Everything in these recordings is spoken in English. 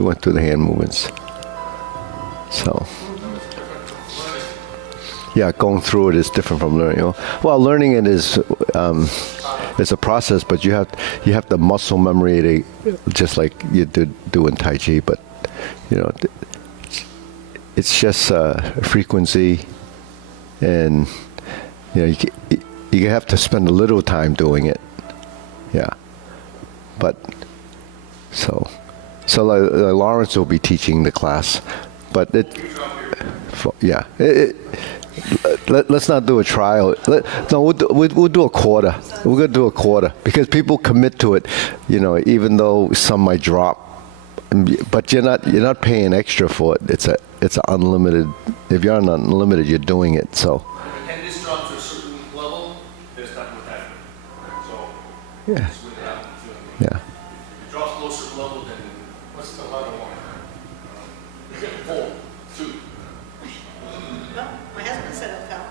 We went through the hand movements. So, yeah, going through it is different from learning. Well, learning it is it's a process, but you have the muscle memory just like you do in Tai Chi. But it's just frequency, and you have to spend a little time doing it. Yeah, but so Lawrence will be teaching the class, but let's not do a trial. We'll do a quarter. We're gonna do a quarter because people commit to it. Even though some might drop, but you're not paying extra for it. It's an unlimited. If you're on unlimited, you're doing it. So. And this drops to a certain level, there's nothing with that. So. Yeah. It's without feeling. Yeah. If it drops below a certain level, then what's the level one? 4, 2. No, my husband said it'll come.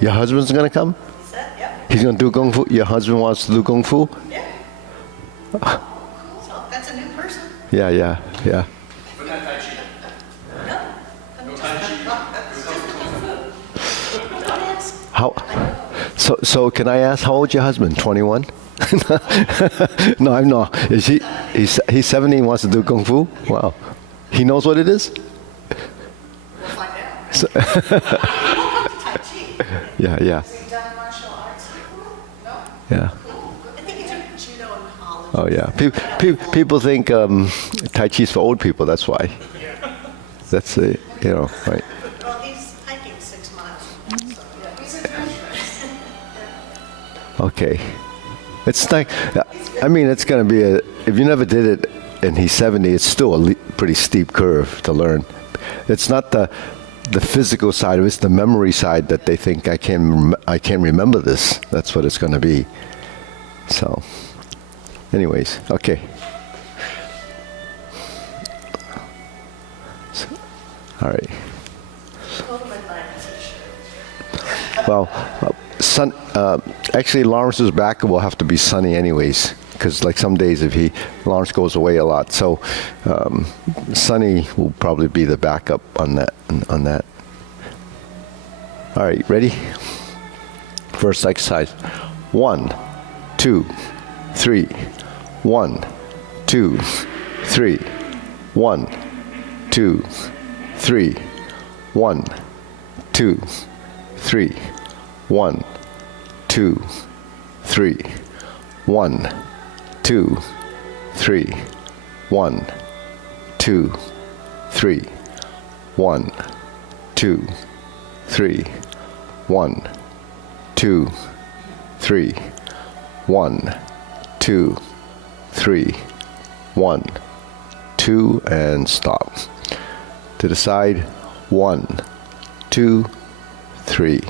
Your husband's gonna come? He said, yep. He's gonna do kung fu. Your husband wants to do kung fu? Yeah. So that's a new person. Yeah. But not Tai Chi. No. No Tai Chi. Don't ask. How? So can I ask how old your husband? 21? No, I'm not. Is he? He's 70 and wants to do kung fu? Wow. He knows what it is? We'll find out. So, Tai Chi. yeah. Has he done martial arts before? No. Yeah. I think he took judo in college. Oh yeah. People think Tai Chi's for old people. That's why. That's right. Well, he's hiking 6 miles. So, yeah. He's adventurous. Okay. It's like, I mean, it's gonna be if you never did it and he's 70, it's still a pretty steep curve to learn. It's not the physical side of it, it's the memory side that they think I can't remember this. That's what it's going to be. So, anyways, okay. All right. Well, actually, Lawrence's back will have to be sunny anyways, because like some days Lawrence goes away a lot, so Sunny will probably be the backup on that. All right, ready? First exercise. 1, 2, 3. 1, 2, 3. 1, 2, 3. 1, 2, 3. 1, 2, 3. 1, 2, 3. 1, 2, 3. 1, 2, 3. 1, 2, 3. 1, 2, 3. 1, 2, and stop. To the side. 1, 2, 3.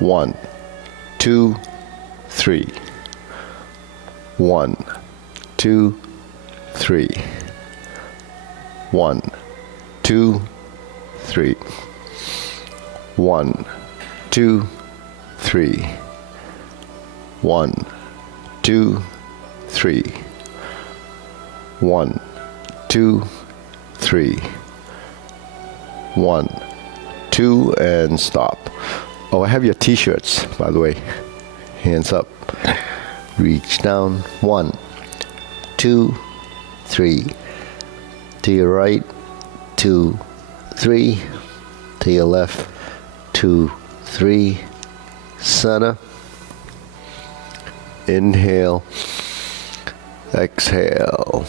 1, 2, 3. 1, 2, 3. 1, 2, 3. 1, 2, 3. 1, 2, 3. 1, 2, 3. 1, 2, and stop. Oh, I have your t-shirts, by the way. Hands up. Reach down. 1, 2, 3. To your right. 2, 3. To your left. 2, 3. Center. Inhale. Exhale.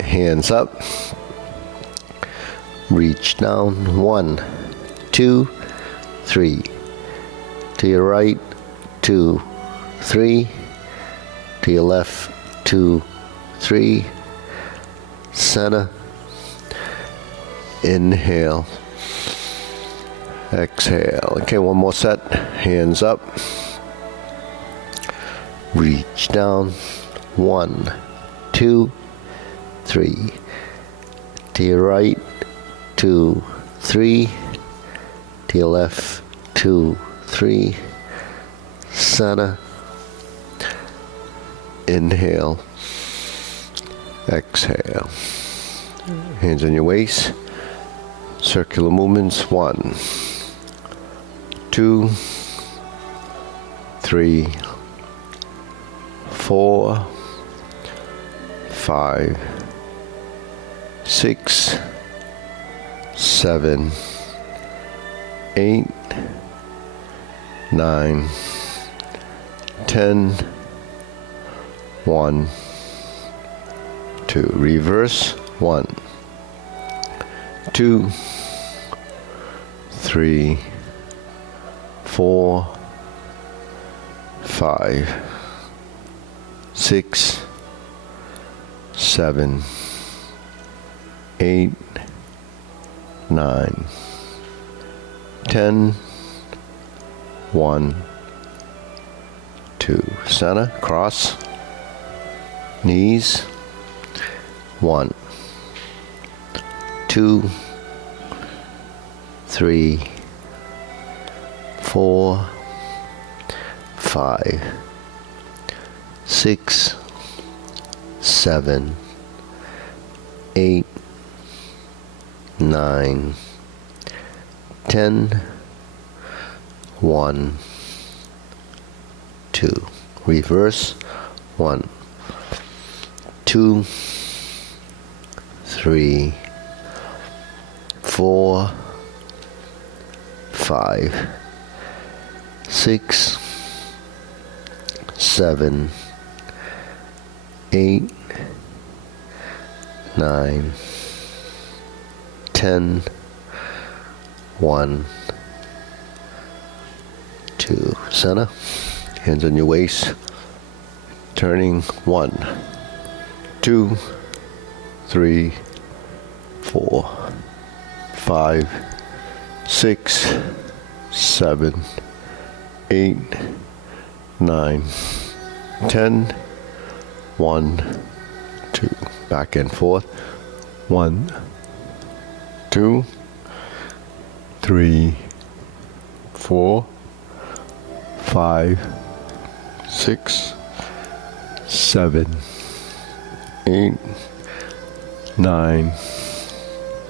Hands up. Reach down. 1, 2, 3. To your right. 2, 3. To your left. 2, 3. Center. Inhale. Exhale. Okay, one more set. Hands up. Reach down. 1, 2, 3. To your right. 2, 3. To your left. 2, 3. Center. Inhale. Exhale. Hands on your waist. Circular movements. 1, 2, 3, 4, 5, 6, 7, 8, 9, 10, 1, 2. Reverse. 1, 2, 3, 4, 5, 6, 7, 8, 9, 10, 1, 2. Center, cross, knees. 1, 2, 3, 4, 5, 6, 7, 8, 9, 10, 1, 2. Reverse. 1, 2, 3, 4, 5, 6, 7, 8, 9, 10, 1, 2. Center. Hands on your waist. Turning. 1, 2, 3, 4, 5, 6, 7, 8, 9, 10, 1, 2. Back and forth. 1, 2, 3, 4, 5, 6, 7, 8, 9,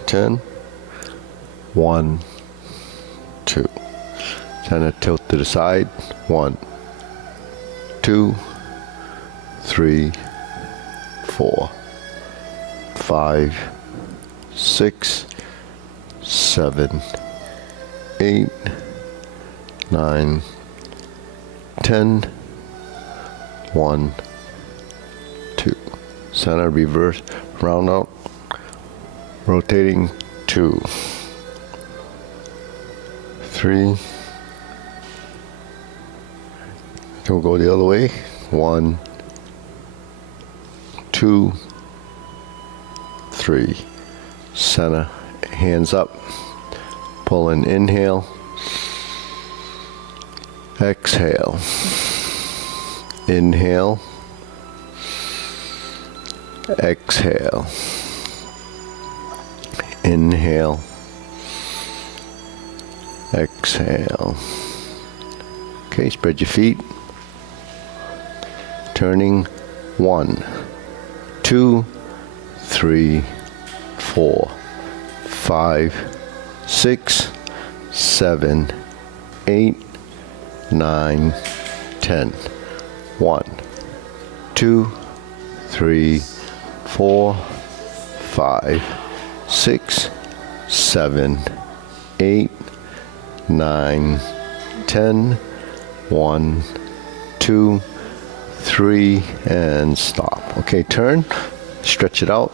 10, 1, 2. Kind of tilt to the side. 1, 2, 3, 4, 5, 6, 7, 8, 9, 10, 1, 2. Center, reverse, round out, rotating. 2, 3. We'll go the other way. 1, 2, 3. Center, hands up. Pull in, inhale. Exhale. Inhale. Exhale. Inhale. Exhale. Okay, spread your feet. Turning. 1, 2, 3, 4, 5, 6, 7, 8, 9, 10. 1, 2, 3, 4, 5, 6, 7, 8, 9, 10. 1, 2, 3, and stop. Okay, turn, stretch it out.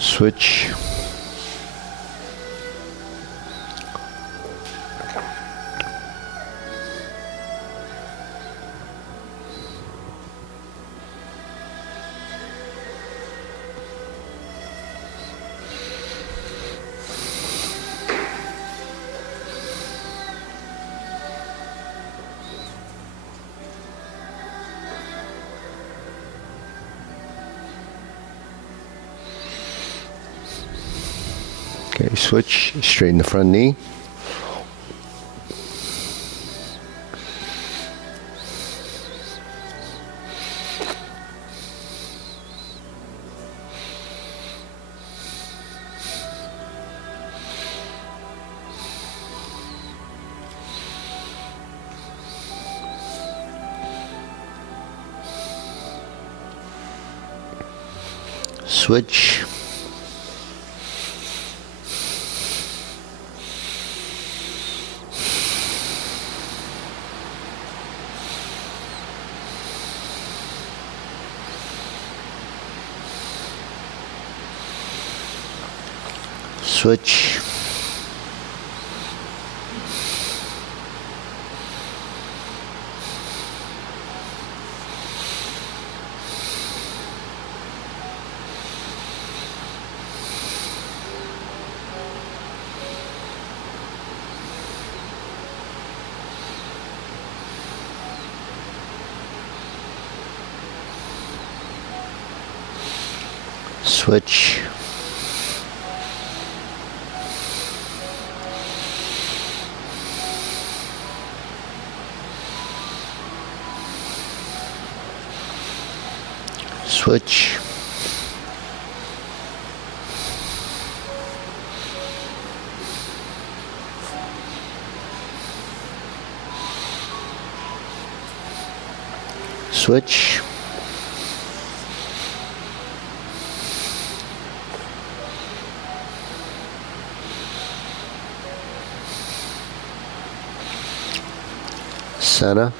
Switch. Okay, switch, straighten the front knee. Switch. Switch. Switch. Switch. Switch. Center.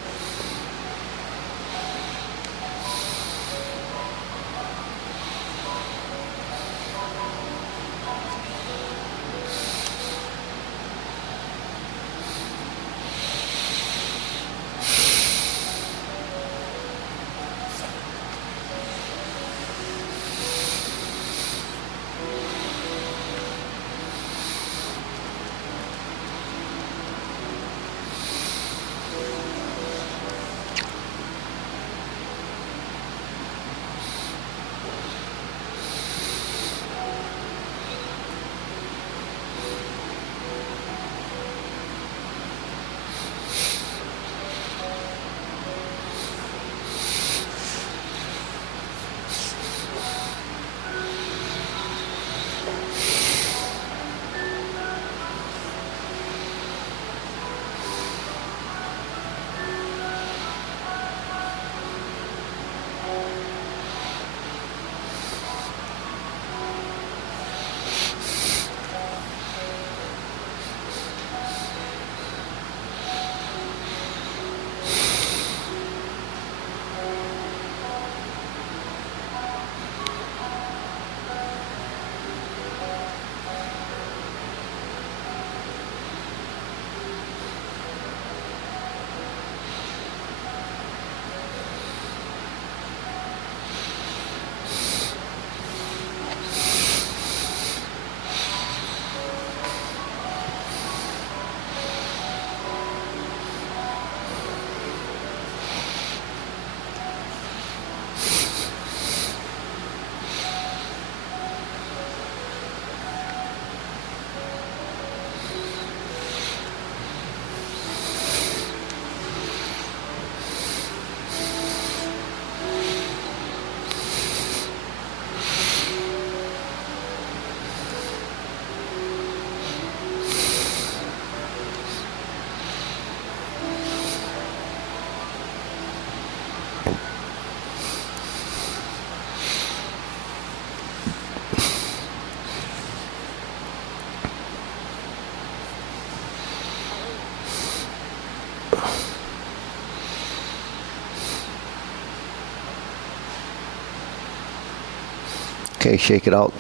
Okay, shake it out.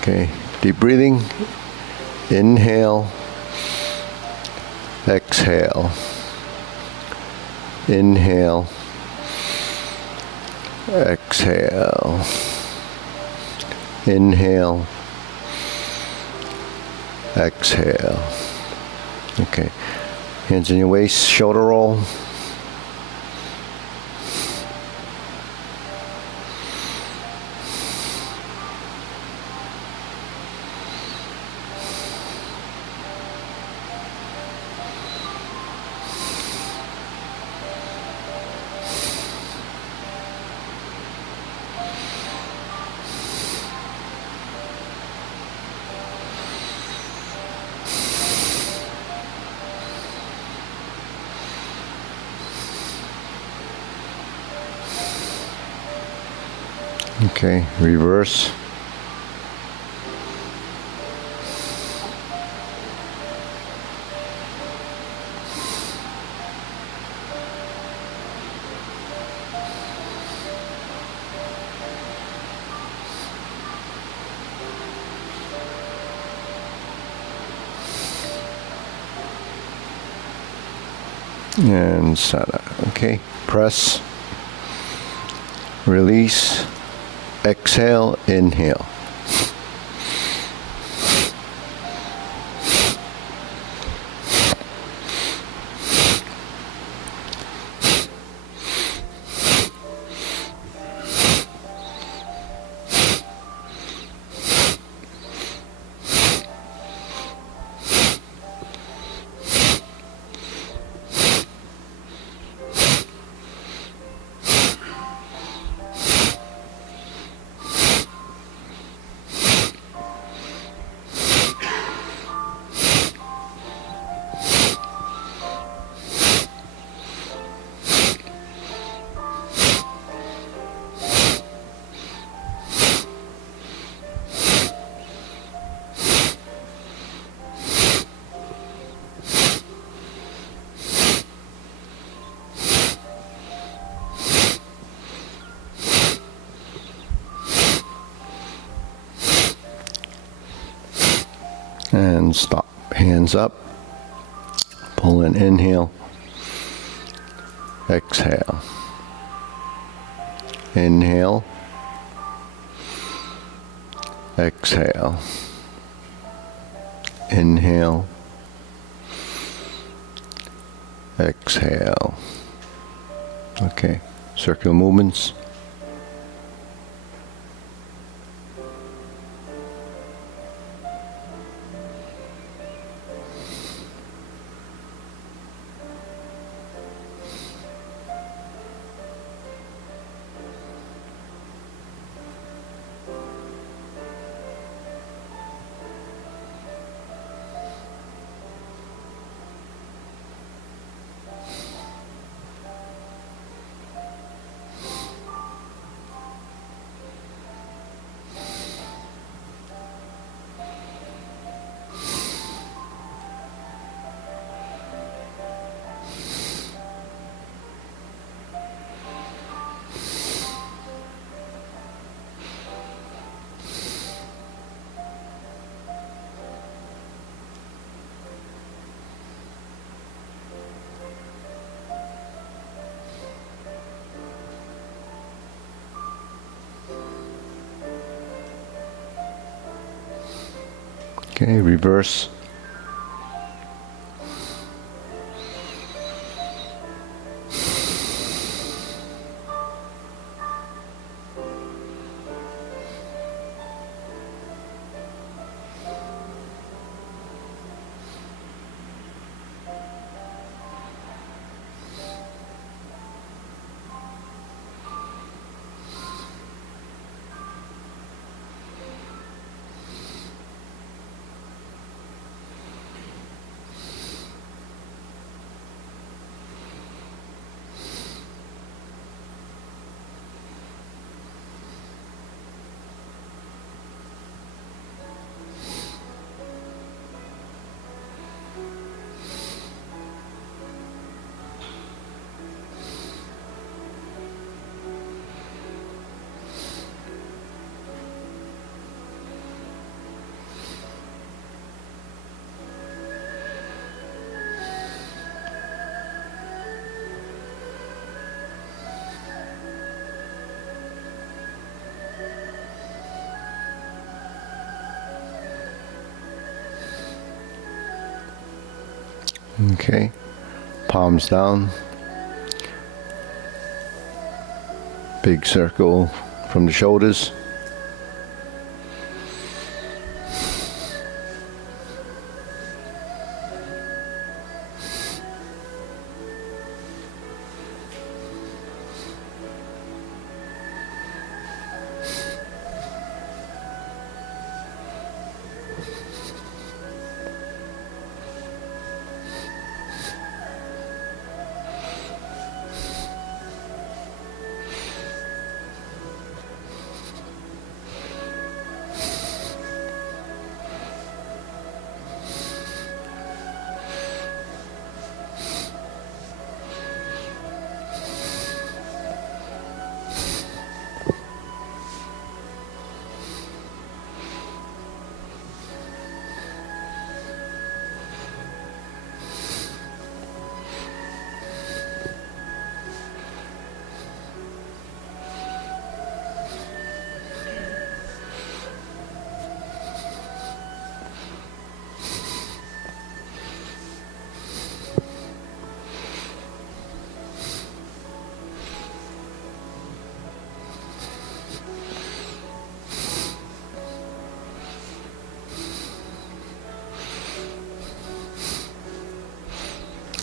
Okay, deep breathing. Inhale. Exhale. Inhale. Exhale. Inhale. Exhale. Okay. Hands in your waist, shoulder roll. Okay, reverse. And sada. Okay, press, release, exhale, inhale. And stop. Hands up. Pull in, inhale. Exhale. Inhale. Exhale. Inhale. Exhale. Okay. Circular movements. Okay, reverse. Okay, palms down. Big circle from the shoulders.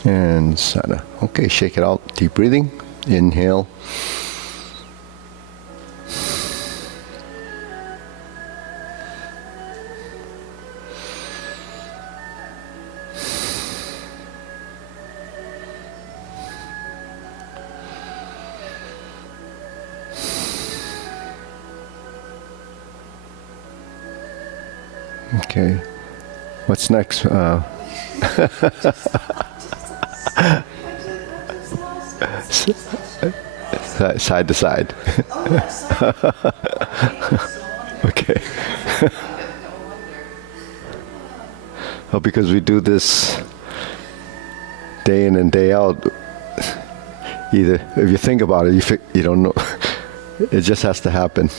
And Sana. Okay, shake it out. Deep breathing. Inhale. Okay. What's next? Side to side. Okay. Oh, because we do this day in and day out. Either, if you think about it, you don't know. It just has to happen.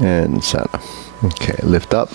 And Sana. Okay, lift up.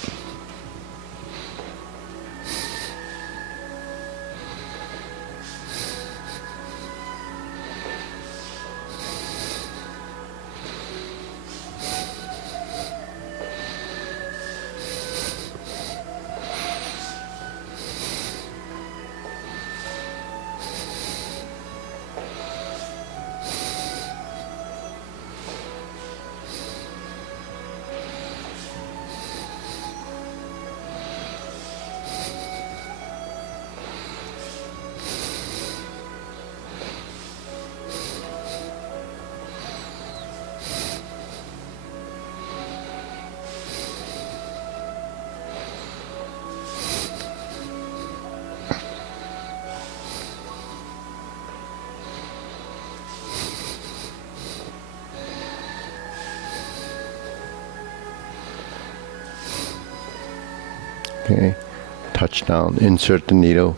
Okay, touch down, insert the needle.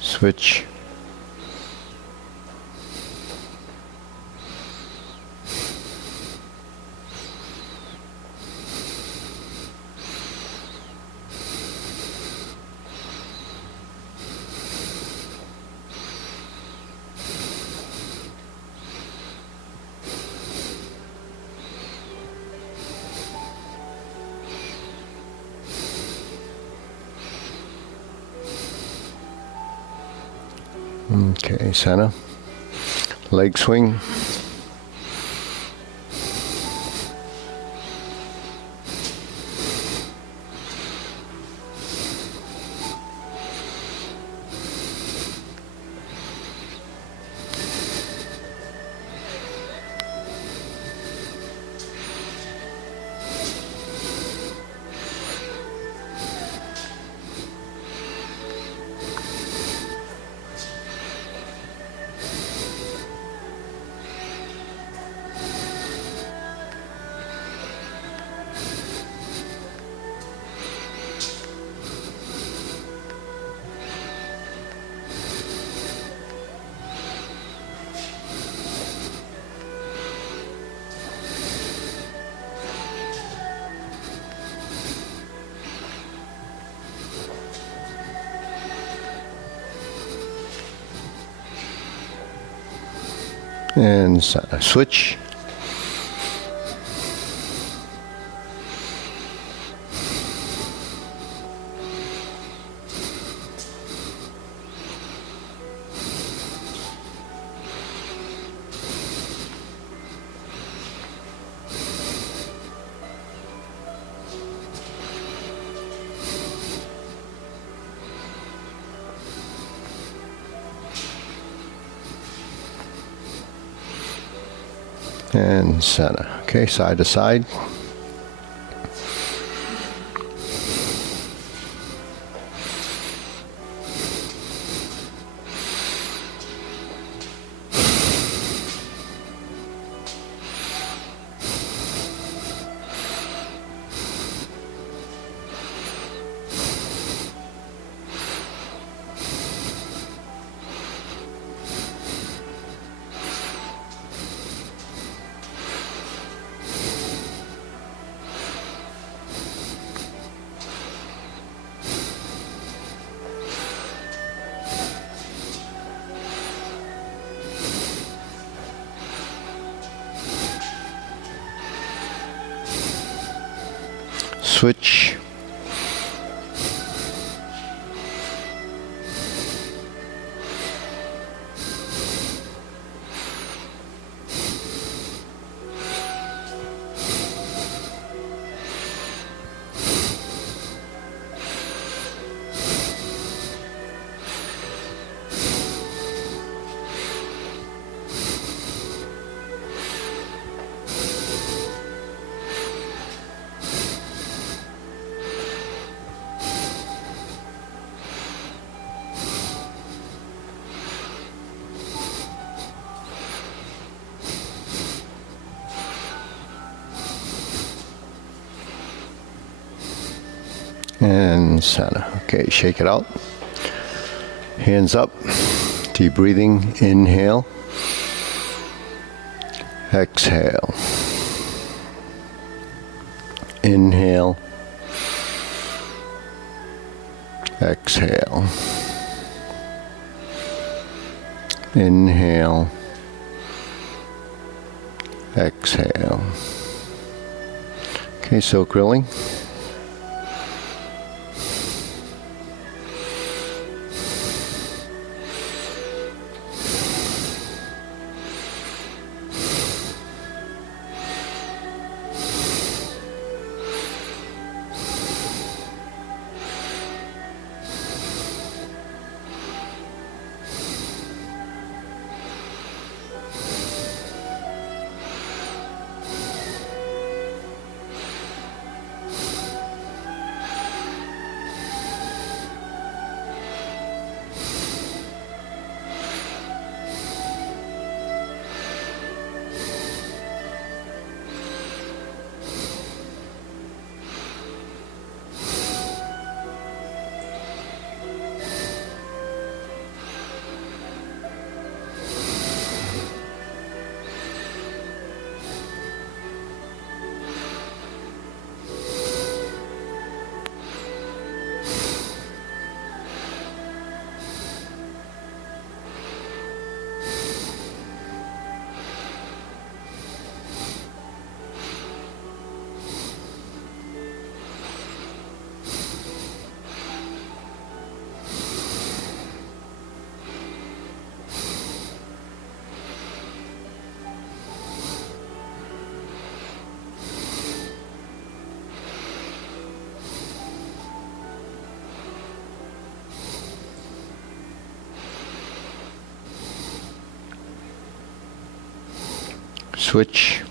Switch. Okay, Sana. Leg swing. And Sana. Switch. And Sana. Okay, side to side. Switch. And center. Okay, shake it out. Hands up. Deep breathing. Inhale. Exhale. Inhale. Exhale. Inhale. Exhale. Okay, so grilling. Switch.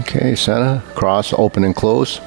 Okay, center, cross, open and close.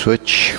Switch.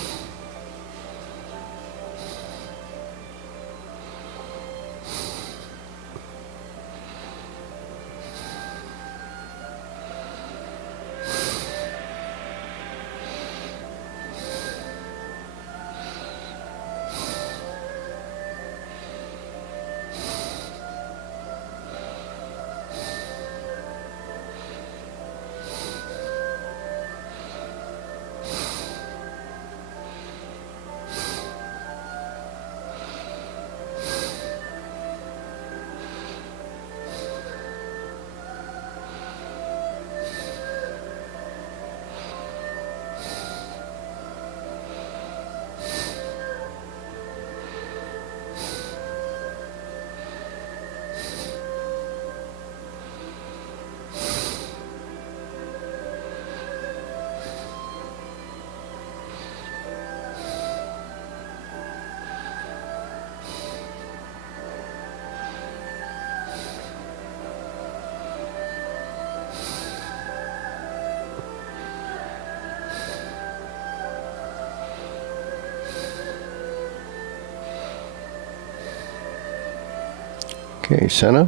Okay, center.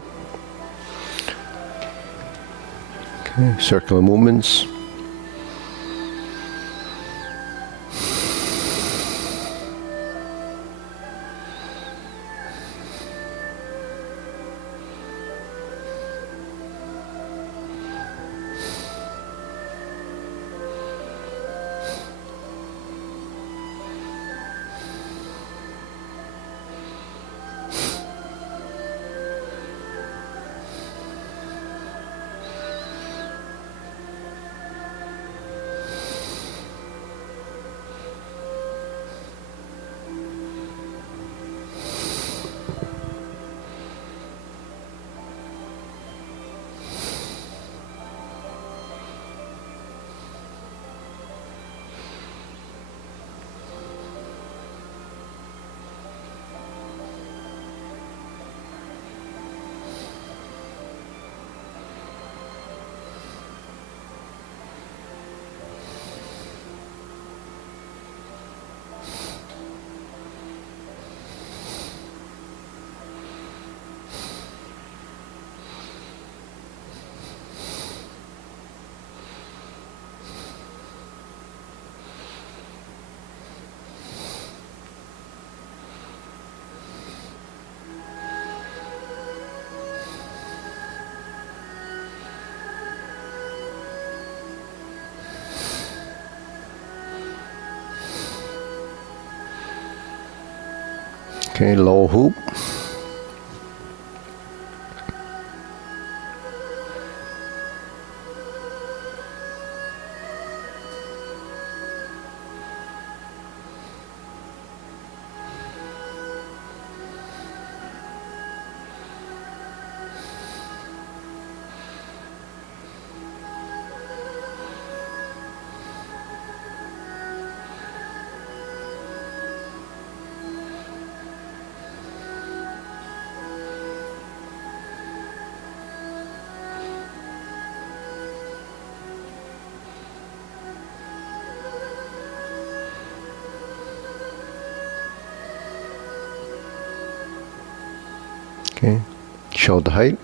Okay, circular movements. Okay, low hoop. Okay, shoulder height.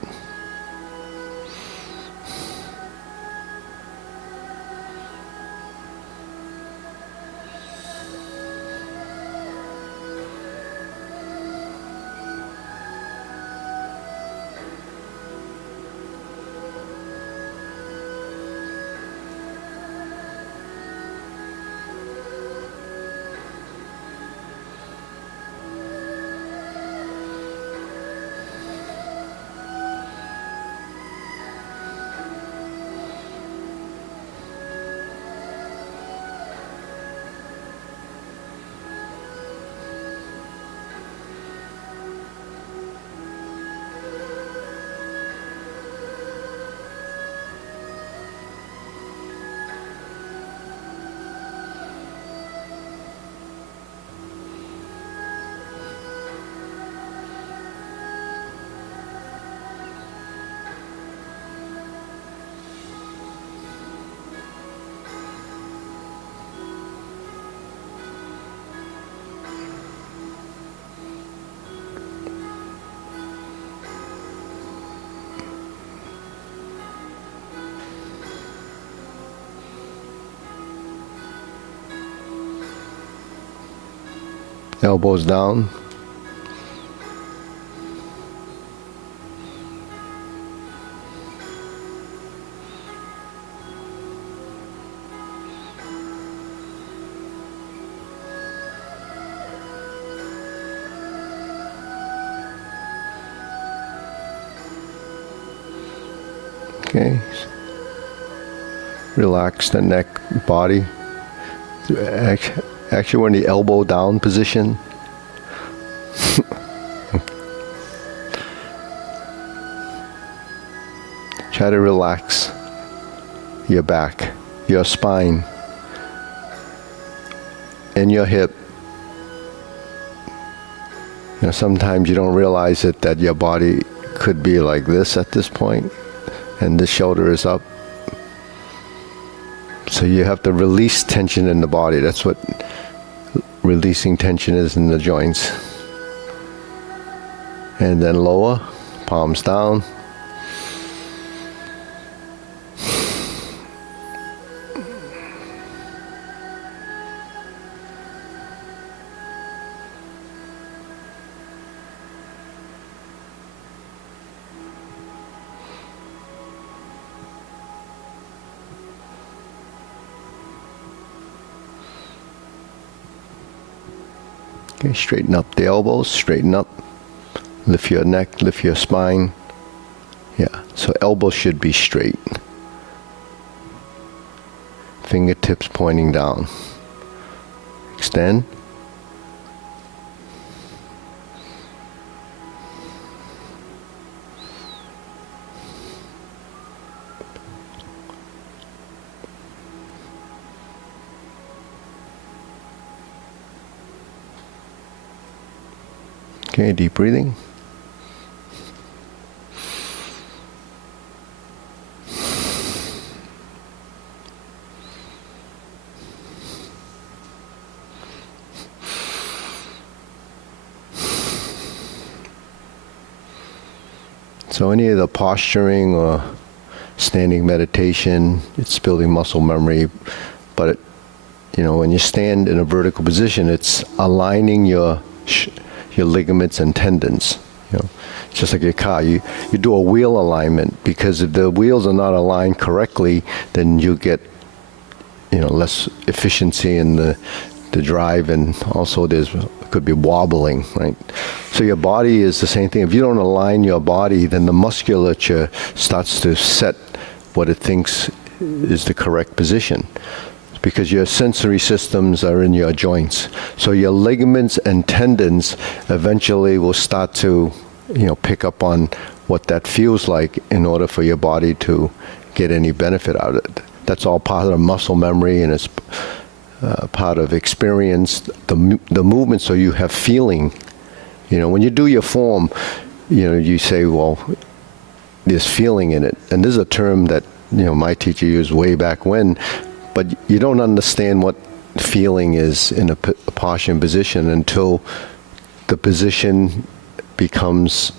Elbows down. Okay. Relax the neck, body. Actually, we're in the elbow down position. Try to relax your back, your spine, and your hip. You know, sometimes you don't realize it that your body could be like this at this point, and this shoulder is up. So you have to release tension in the body. That's what releasing tension is in the joints. And then lower, palms down. Okay, straighten up the elbows, straighten up. Lift your neck, lift your spine. Yeah, so elbows should be straight. Fingertips pointing down. Extend. Okay, deep breathing. So any of the posturing or standing meditation, it's building muscle memory, but you know, when you stand in a vertical position, it's aligning your ligaments and tendons. You know, it's just like your car. You do a wheel alignment, because if the wheels are not aligned correctly, then you get, you know, less efficiency in the drive, and also could be wobbling, right? So your body is the same thing. If you don't align your body, then the musculature starts to set what it thinks is the correct position, because your sensory systems are in your joints. So your ligaments and tendons eventually will start to, you know, pick up on what that feels like in order for your body to get any benefit out of it. That's all part of muscle memory, and it's part of experience, the movement, so you have feeling. You know, when you do your form, you know, you say, well, there's feeling in it. And this is a term that, you know, my teacher used way back when, but you don't understand what feeling is in a posturing position until the position becomes,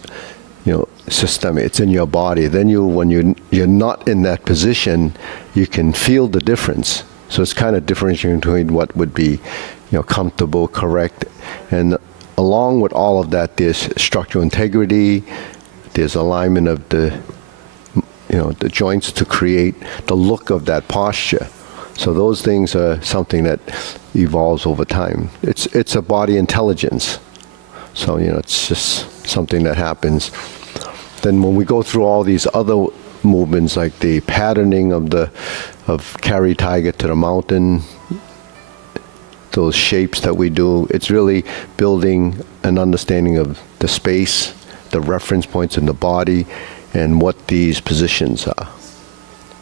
you know, systemic. It's in your body. Then when you're not in that position, you can feel the difference. So it's kind of differentiating between what would be, you know, comfortable, correct, and along with all of that, there's structural integrity, there's alignment of the, you know, the joints to create the look of that posture. So those things are something that evolves over time. It's a body intelligence. So, you know, it's just something that happens. Then when we go through all these other movements, like the patterning of carry tiger to the mountain, those shapes that we do, it's really building an understanding of the space, the reference points in the body, and what these positions are,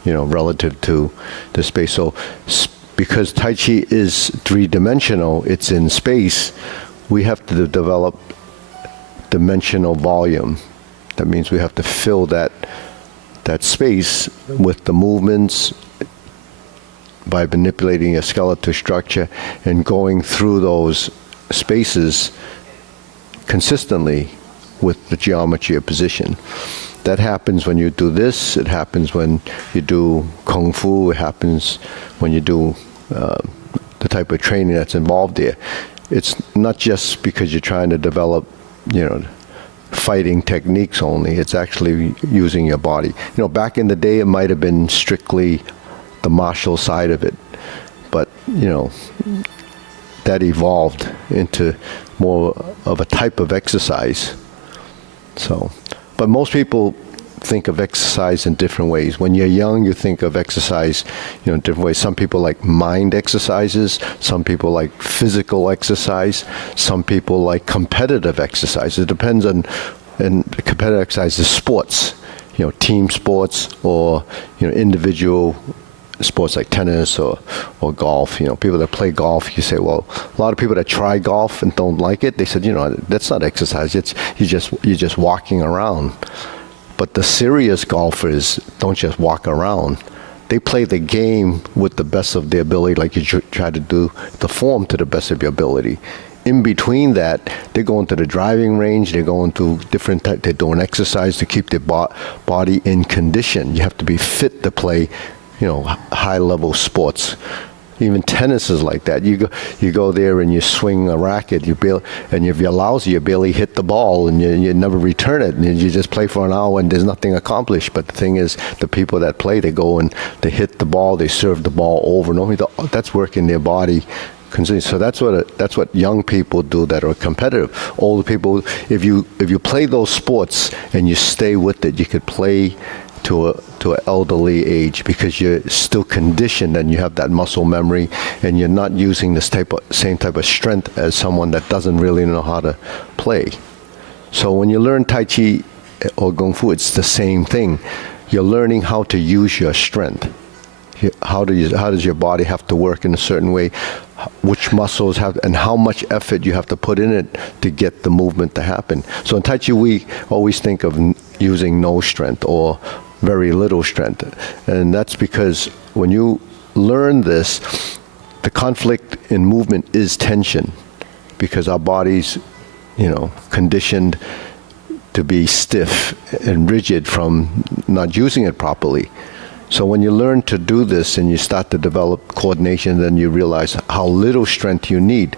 you know, relative to the space. So because Tai Chi is three-dimensional, it's in space, we have to develop dimensional volume. That means we have to fill that space with the movements by manipulating a skeletal structure and going through those spaces consistently with the geometry of position. That happens when you do this, it happens when you do Kung Fu, it happens when you do the type of training that's involved there. it's not just because you're trying to develop, fighting techniques only. It's actually using your body. Back in the day, it might have been strictly the martial side of it, but that evolved into more of a type of exercise. So, but most people think of exercise in different ways. When you're young, you think of exercise, in different ways. Some people like mind exercises. Some people like physical exercise. Some people like competitive exercise. It depends on, and competitive exercise is sports, team sports or, individual sports like tennis or golf. People that play golf, you say, well, a lot of people that try golf and don't like it, they said, that's not exercise. It's you're just walking around. But the serious golfers don't just walk around. They play the game with the best of their ability, like you try to do the form to the best of your ability. In between that, they go into the driving range, they go into different they're doing exercise to keep their body in condition. You have to be fit to play, high-level sports. Even tennis is like that. You go there and you swing a racket, and if you're lousy, you barely hit the ball, and you never return it, and you just play for an hour and there's nothing accomplished. But the thing is, the people that play, they go and they hit the ball, they serve the ball over and over. That's working their body. So that's what young people do that are competitive. Older people, if you play those sports and you stay with it, you could play to an elderly age because you're still conditioned and you have that muscle memory and you're not using this same type of strength as someone that doesn't really know how to play. So when you learn Tai Chi or Kung Fu, it's the same thing. You're learning how to use your strength. How does your body have to work in a certain way? Which muscles have, and how much effort you have to put in it to get the movement to happen. So in Tai Chi, we always think of using no strength or very little strength. And that's because when you learn this, the conflict in movement is tension, because our body's, conditioned to be stiff and rigid from not using it properly. So when you learn to do this and you start to develop coordination, then you realize how little strength you need.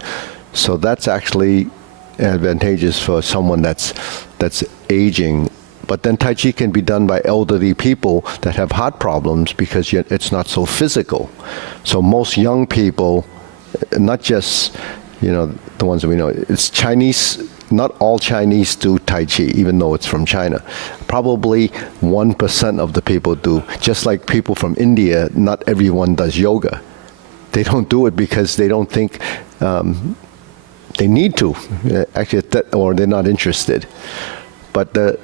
So that's actually advantageous for someone that's aging. But then Tai Chi can be done by elderly people that have heart problems because it's not so physical. So most young people, not just, the ones that we know, it's Chinese. Not all Chinese do Tai Chi, even though it's from China. Probably 1% of the people do. Just like people from India, not everyone does yoga. They don't do it because they don't think they need to, actually, or they're not interested. But the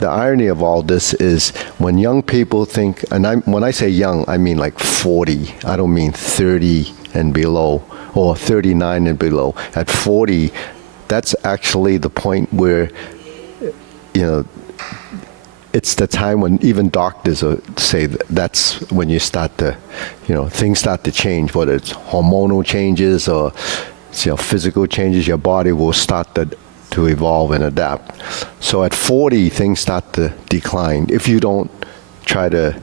irony of all this is when young people think, and when I say young, I mean like 40. I don't mean 30 and below, or 39 and below. At 40, that's actually the point where, it's the time when even doctors say that's when you start to, things start to change, whether it's hormonal changes or, physical changes, your body will start to evolve and adapt. So at 40, things start to decline if you don't try to,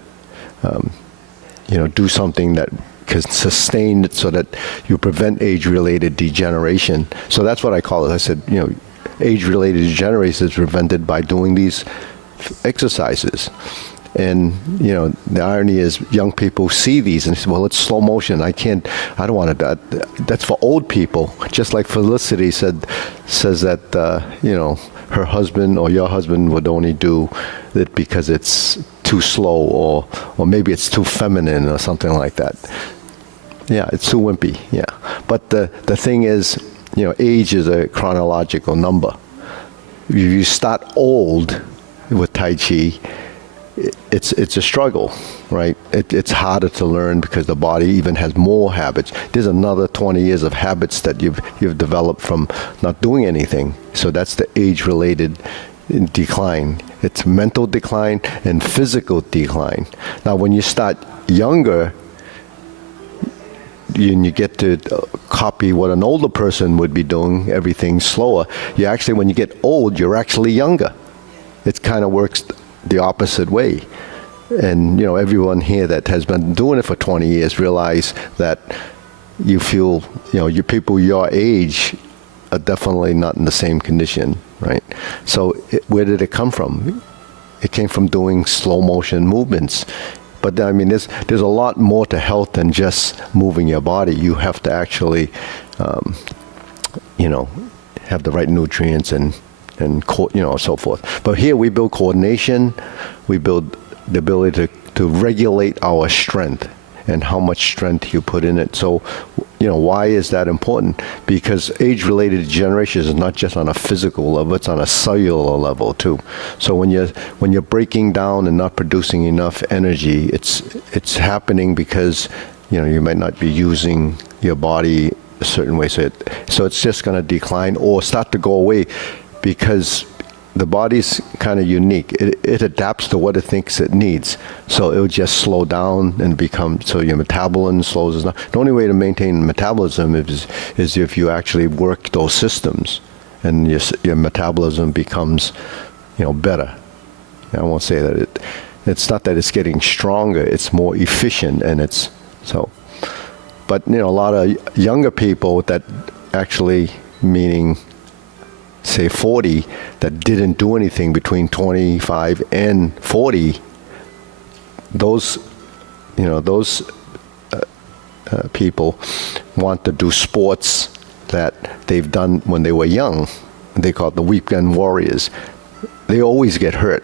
do something that can sustain it so that you prevent age-related degeneration. So that's what I call it. I said, age-related degeneration is prevented by doing these exercises. And, the irony is young people see these and say, well, it's slow motion. I don't want to, that's for old people. Just like Felicity says that, her husband or your husband would only do it because it's too slow or maybe it's too feminine or something like that. Yeah, it's too wimpy, yeah. But the thing is, age is a chronological number. If you start old with Tai Chi, it's a struggle, right? It's harder to learn because the body even has more habits. There's another 20 years of habits that you've developed from not doing anything. So that's the age-related decline. It's mental decline and physical decline. Now, when you start younger, and you get to copy what an older person would be doing, everything slower. When you get old, you're actually younger. It kind of works the opposite way. And, everyone here that has been doing it for 20 years realize that you feel, you people your age are definitely not in the same condition, right? So where did it come from? It came from doing slow motion movements. But I mean, there's a lot more to health than just moving your body. You have to actually, have the right nutrients and so forth. But here we build coordination, we build the ability to regulate our strength and how much strength you put in it. So, why is that important? Because age-related degeneration is not just on a physical level, it's on a cellular level too. So when you're breaking down and not producing enough energy, it's happening because, you might not be using your body a certain way. So it's just going to decline or start to go away because the body's kind of unique. It adapts to what it thinks it needs. So it'll just slow down and so your metabolism slows down. The only way to maintain metabolism is if you actually work those systems and your metabolism becomes, better. I won't say that it's not that it's getting stronger, it's more efficient but a lot of younger people that actually, meaning say 40, that didn't do anything between 25 and 40, those people want to do sports that they've done when they were young. They call it the weekend warriors. They always get hurt,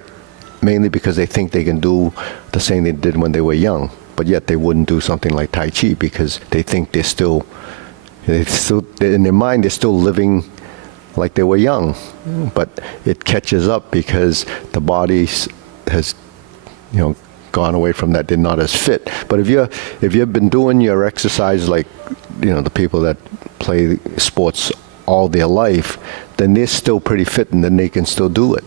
mainly because they think they can do the same they did when they were young, but yet they wouldn't do something like Tai Chi because they think they're still in their mind, they're still living like they were young, but it catches up because the body has, gone away from that. They're not as fit. But if you've been doing your exercise like, the people that play sports all their life, then they're still pretty fit and then they can still do it.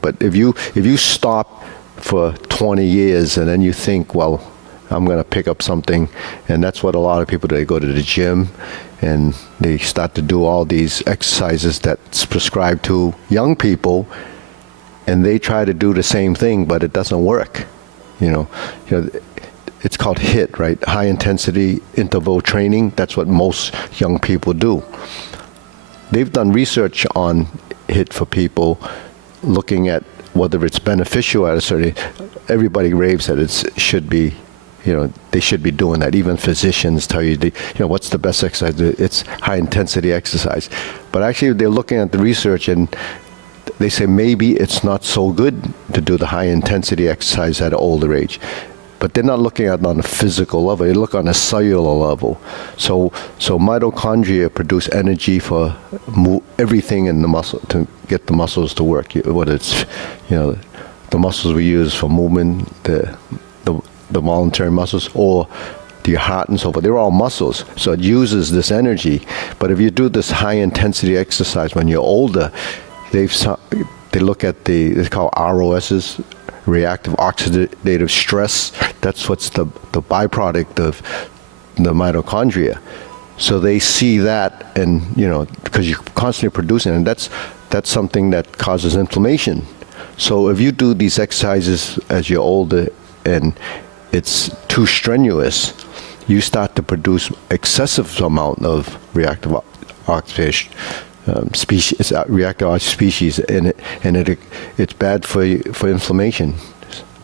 But if you stop for 20 years and then you think, well, I'm going to pick up something, and that's what a lot of people do. They go to the gym and they start to do all these exercises that's prescribed to young people, and they try to do the same thing, but it doesn't work. It's called HIIT, right? High intensity interval training. That's what most young people do. They've done research on HIIT for people, looking at whether it's beneficial at a certain. Everybody raves that it should be. They should be doing that. Even physicians tell you, what's the best exercise? It's high intensity exercise. But actually, they're looking at the research and they say maybe it's not so good to do the high intensity exercise at an older age. But they're not looking at it on a physical level. They look on a cellular level. So mitochondria produce energy for everything in the muscle to get the muscles to work. Whether it's, the muscles we use for movement, the voluntary muscles, or your heart and so forth. They're all muscles, so it uses this energy. But if you do this high intensity exercise when you're older, they look at it's called ROSs, reactive oxidative stress. That's what's the byproduct of the mitochondria. So they see that, and because you're constantly producing, and that's something that causes inflammation. So if you do these exercises as you're older and it's too strenuous, you start to produce excessive amount of reactive oxidation reactive oxidation species, and it's bad for inflammation.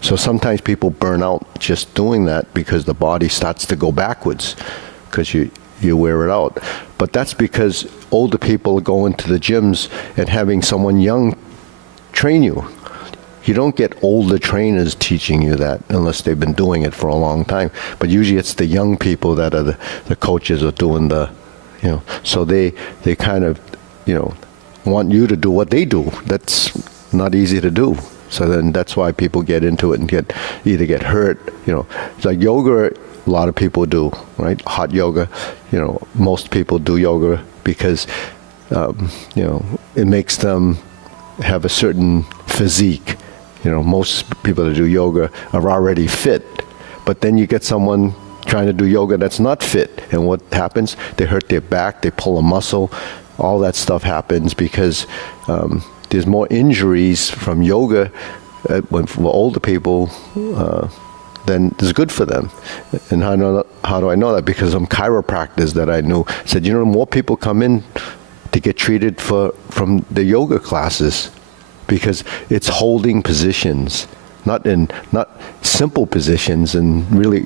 So sometimes people burn out just doing that because the body starts to go backwards because you wear it out. But that's because older people go into the gyms and having someone young train you. You don't get older trainers teaching you that unless they've been doing it for a long time. But usually it's the young people that are the coaches are doing so they kind of, want you to do what they do. That's not easy to do. So then that's why people get into it and either get hurt. It's like yoga, a lot of people do, right? Hot yoga, most people do yoga because, it makes them have a certain physique. Most people that do yoga are already fit, but then you get someone trying to do yoga that's not fit, and what happens? They hurt their back, they pull a muscle, all that stuff happens because there's more injuries from yoga for older people then it's good for them. And how do I know that? Because some chiropractors that I knew said, more people come in to get treated from the yoga classes because it's holding positions, not simple positions and really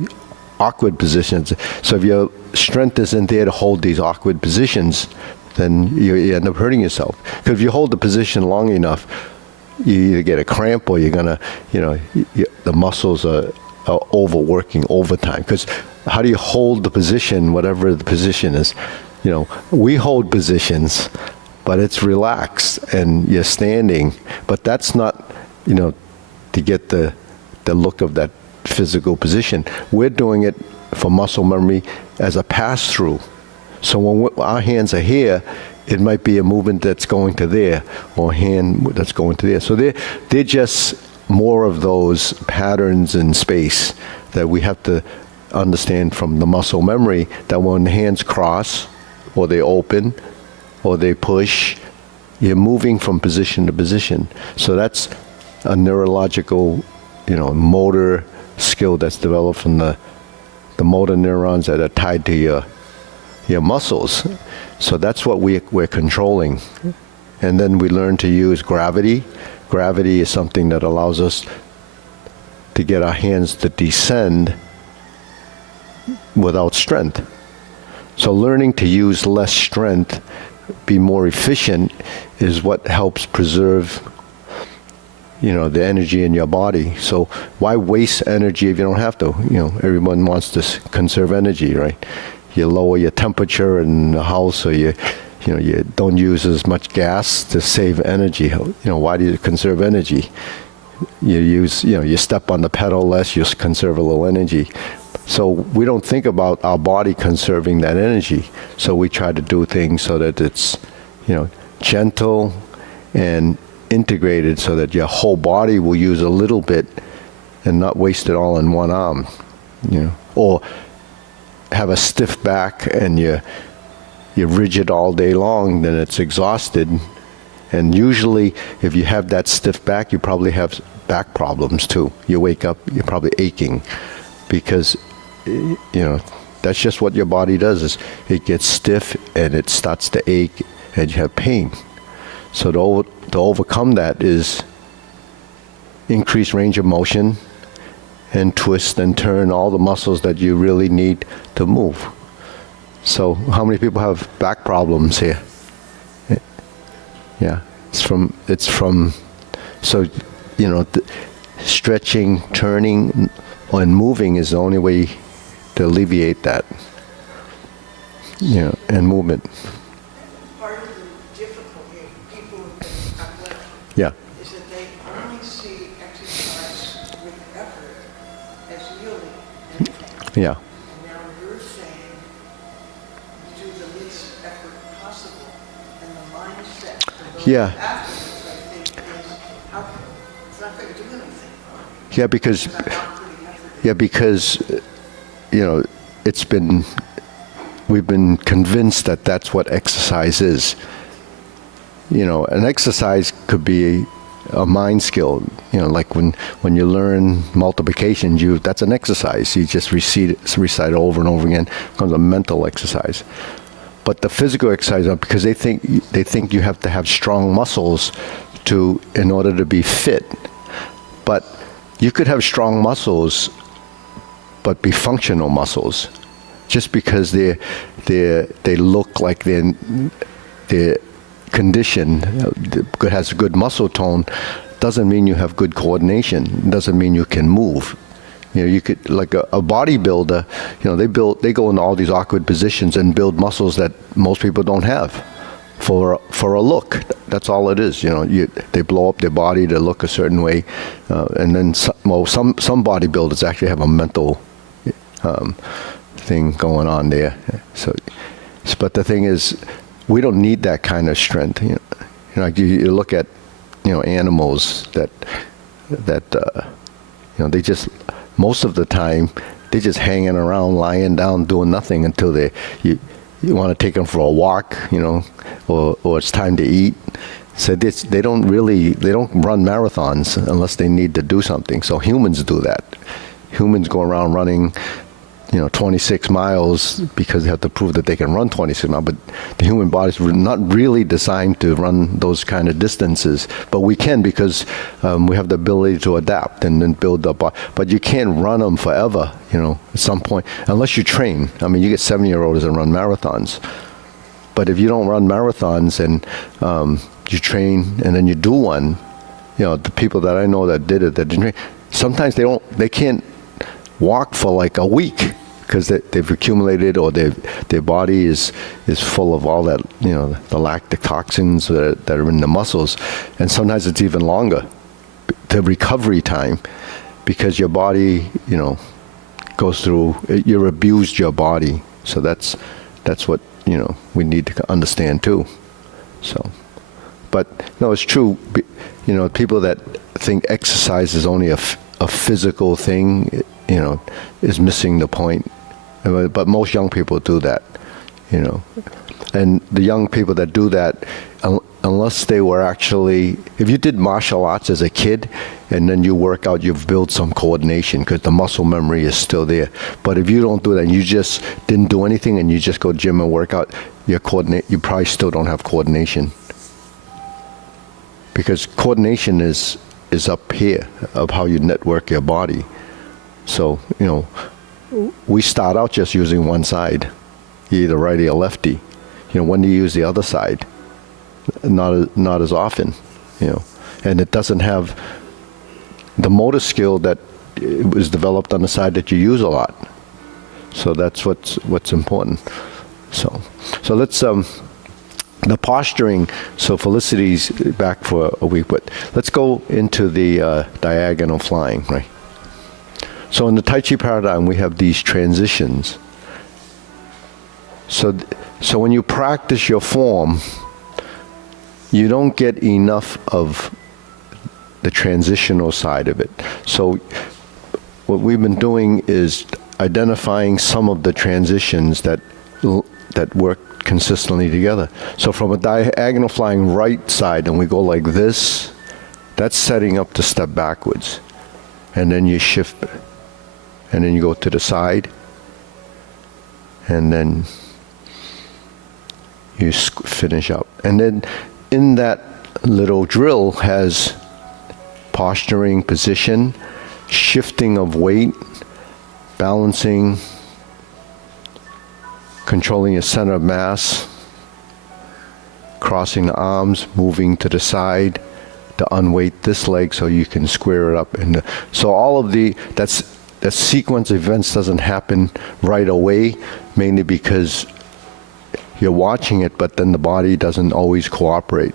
awkward positions. So if your strength isn't there to hold these awkward positions, then you end up hurting yourself. Because if you hold the position long enough, you either get a cramp or you're gonna, the muscles are overworking overtime. Because how do you hold the position, whatever the position is? We hold positions, but it's relaxed and you're standing. But that's not, to get the look of that physical position. We're doing it for muscle memory as a pass-through. So when our hands are here, it might be a movement that's going to there, or a hand that's going to there. So they're just more of those patterns in space that we have to understand from the muscle memory, that when the hands cross, or they open, or they push, you're moving from position to position. So that's a neurological, motor skill that's developed from the motor neurons that are tied to your muscles. So that's what we're controlling. And then we learn to use gravity. Gravity is something that allows us to get our hands to descend without strength. So learning to use less strength, be more efficient, is what helps preserve the energy in your body. So why waste energy if you don't have to? Everyone wants to conserve energy, right? You lower your temperature in the house, or you don't use as much gas to save energy. Why do you conserve energy? You step on the pedal less, you conserve a little energy. So we don't think about our body conserving that energy. So we try to do things so that it's, gentle and integrated, so that your whole body will use a little bit and not waste it all in one arm, or have a stiff back and you're rigid all day long, then it's exhausted. And usually if you have that stiff back, you probably have back problems too. You wake up, you're probably aching, because that's just what your body does, is it gets stiff and it starts to ache and you have pain. So to overcome that is increase range of motion and twist and turn all the muscles that you really need to move. So how many people have back problems here? Yeah, it's from so stretching, turning, and moving is the only way to alleviate that, and movement. Part of the difficulty of people who've been athletic Yeah. is that they only see exercise with effort as yielding anything. Yeah. And now you're saying do the least effort possible, and the mindset for those Yeah. athletes, I think, is how it's not going to do anything. Yeah, because I'm not putting effort in. Yeah, because, we've been convinced that that's what exercise is. An exercise could be a mind skill. Like when you learn multiplication, that's an exercise. You just recite it over and over again. It becomes a mental exercise. But the physical exercise, because they think you have to have strong muscles in order to be fit. But you could have strong muscles but be functional muscles. Just because they look like they're conditioned, has a good muscle tone, doesn't mean you have good coordination. Doesn't mean you can move. You could, like a bodybuilder, they go into all these awkward positions and build muscles that most people don't have for a look. That's all it is. They blow up their body to look a certain way, and then some bodybuilders actually have a mental thing going on there. So, but the thing is, we don't need that kind of strength. Like you look at, animals that they just, most of the time, they're just hanging around, lying down, doing nothing until you want to take them for a walk, or it's time to eat. So they don't run marathons unless they need to do something. So humans do that. humans go around running, 26 miles because they have to prove that they can run 26 miles. But the human body's not really designed to run those kind of distances. But we can because we have the ability to adapt and then build up. But you can't run them forever, at some point, unless you train. I mean, you get 70-year-olds that run marathons. But if you don't run marathons and you train and then you do one, the people that I know that did it, that didn't train, sometimes they can't walk for like a week because they've accumulated, or their body is full of all that, the lactic toxins that are in the muscles. And sometimes it's even longer, the recovery time, because your body, goes through, you're abused your body. So that's what, we need to understand too. So, but no, it's true. People that think exercise is only a physical thing, is missing the point. But most young people do that, And the young people that do that, unless they were actually, if you did martial arts as a kid and then you work out, you've built some coordination because the muscle memory is still there. But if you don't do that, and you just didn't do anything and you just go gym and work out, you probably still don't have coordination. Because coordination is up here of how you network your body. So, we start out just using one side, either righty or lefty. When do you use the other side? Not as often, And it doesn't have the motor skill that was developed on the side that you use a lot. So that's what's important. So let's the posturing. So Felicity's back for a week, but let's go into the diagonal flying, right? So in the Tai Chi paradigm, we have these transitions. So when you practice your form, you don't get enough of the transitional side of it. So what we've been doing is identifying some of the transitions that work consistently together. So from a diagonal flying right side, and we go like this, that's setting up to step backwards. And then you shift, and then you go to the side, and then you finish up. And then in that little drill has posturing, position, shifting of weight, balancing, controlling your center of mass, crossing the arms, moving to the side to unweight this leg so you can square it up. And so all of that sequence of events doesn't happen right away, mainly because you're watching it, but then the body doesn't always cooperate.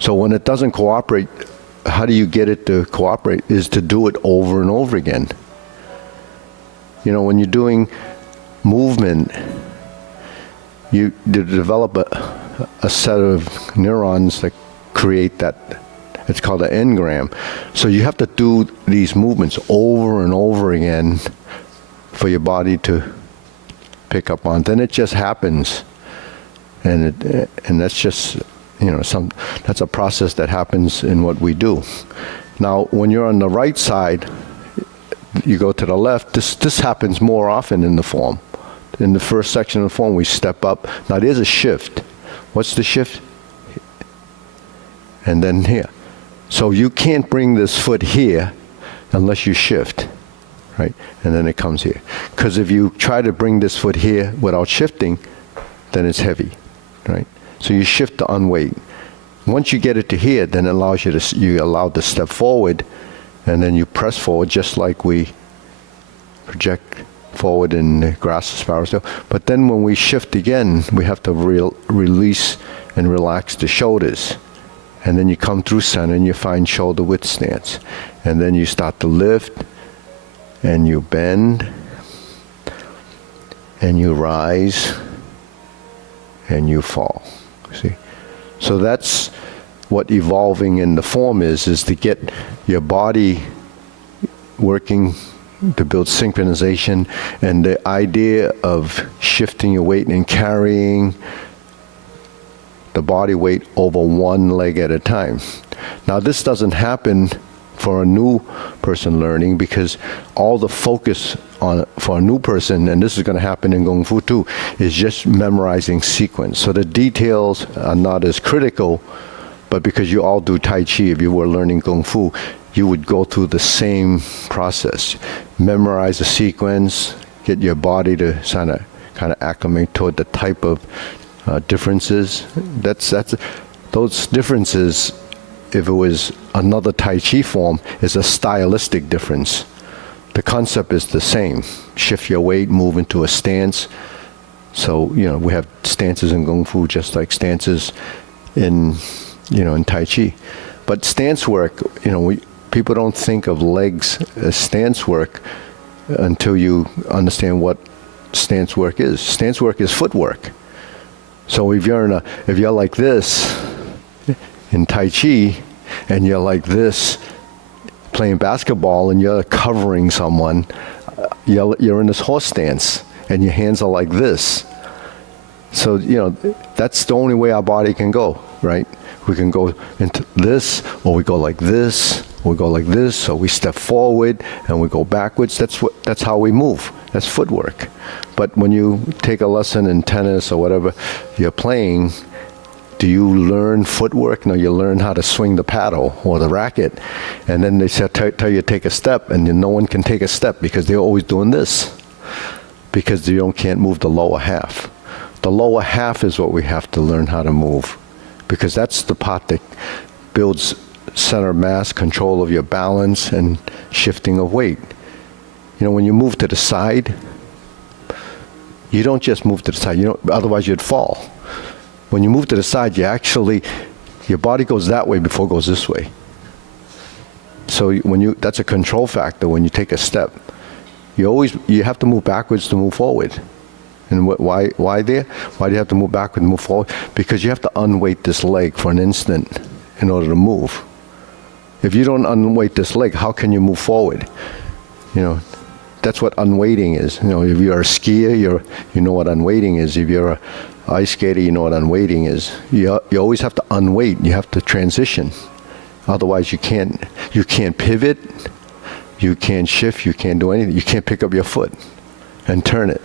So when it doesn't cooperate, how do you get it to cooperate? Is to do it over and over again. When you're doing movement, you develop a set of neurons that create that. It's called an engram. So you have to do these movements over and over again for your body to pick up on. Then it just happens, and that's just that's a process that happens in what we do. Now, when you're on the right side, you go to the left. This happens more often in the form. In the first section of the form, we step up. Now there's a shift. What's the shift? And then here. So you can't bring this foot here unless you shift, right? And then it comes here. Because if you try to bring this foot here without shifting, then it's heavy, right? So you shift to unweight. Once you get it to here, then it allows you're allowed to step forward, and then you press forward just like we project forward in the grass sparrows. But then when we shift again, we have to release and relax the shoulders. And then you come through center and you find shoulder width stance. And then you start to lift, and you bend, and you rise, and you fall. See? So that's what evolving in the form is to get your body working to build synchronization, and the idea of shifting your weight and carrying the body weight over one leg at a time. Now this doesn't happen for a new person learning, because all the focus on for a new person, and this is going to happen in Kung Fu too, is just memorizing sequence. So the details are not as critical, but because you all do Tai Chi, if you were learning Kung Fu, you would go through the same process. Memorize the sequence, get your body to kind of acclimate toward the type of differences. That's those differences, if it was another Tai Chi form, is a stylistic difference. The concept is the same. Shift your weight, move into a stance. So, we have stances in Kung Fu just like stances in Tai Chi. But stance work, people don't think of legs as stance work until you understand what stance work is. Stance work is footwork. So if you're like this in Tai Chi, and you're like this playing basketball, and you're covering someone, you're in this horse stance, and your hands are like this. So, that's the only way our body can go, right? We can go into this, or we go like this, or we go like this, or we step forward and we go backwards. That's how we move. That's footwork. But when you take a lesson in tennis or whatever you're playing, do you learn footwork? No, you learn how to swing the paddle or the racket. And then they tell you to take a step, and no one can take a step because they're always doing this, because they can't move the lower half. The lower half is what we have to learn how to move, because that's the part that builds center of mass, control of your balance, and shifting of weight. When you move to the side, you don't just move to the side, otherwise you'd fall. When you move to the side, your body goes that way before it goes this way. So that's a control factor when you take a step. You have to move backwards to move forward. And why there? Why do you have to move backward and move forward? Because you have to unweight this leg for an instant in order to move. If you don't unweight this leg, how can you move forward? That's what unweighting is. If you're a skier, you know what unweighting is. If you're an ice skater, you know what unweighting is. You always have to unweight. You have to transition. Otherwise, you can't pivot, you can't shift, you can't do anything. You can't pick up your foot and turn it.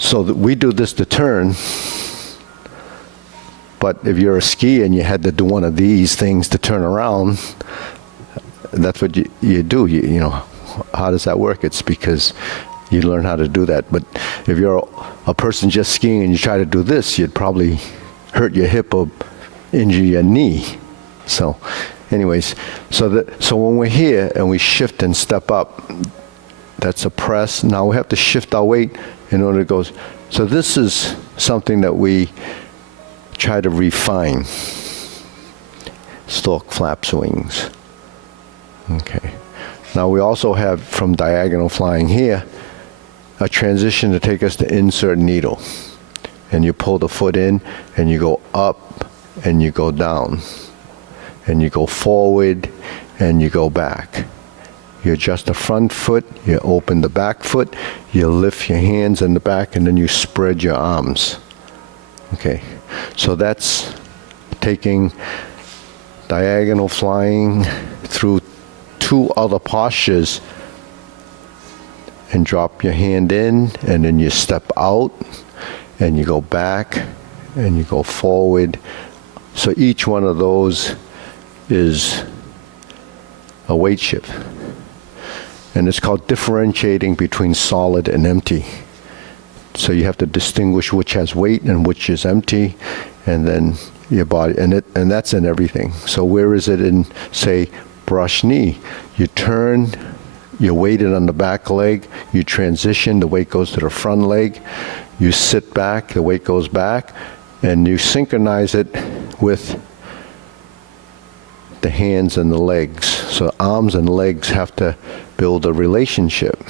So that we do this to turn, but if you're a skier and you had to do one of these things to turn around, that's what you do. How does that work? It's because you learn how to do that. But if you're a person just skiing and you try to do this, you'd probably hurt your hip or injure your knee. So anyways, so when we're here and we shift and step up, that's a press. Now we have to shift our weight in order to go. So this is something that we try to refine. Stalk, flaps, wings. Okay. Now we also have, from diagonal flying here, a transition to take us to insert needle. And you pull the foot in, and you go up, and you go down. And you go forward, and you go back. You adjust the front foot, you open the back foot, you lift your hands in the back, and then you spread your arms. Okay, so that's taking diagonal flying through two other postures, and drop your hand in, and then you step out, and you go back, and you go forward. So each one of those is a weight shift. And it's called differentiating between solid and empty. So you have to distinguish which has weight and which is empty, and then your body, and that's in everything. So where is it in, say, brush knee? You turn, you weight it on the back leg, you transition, the weight goes to the front leg, you sit back, the weight goes back, and you synchronize it with the hands and the legs. So arms and legs have to build a relationship.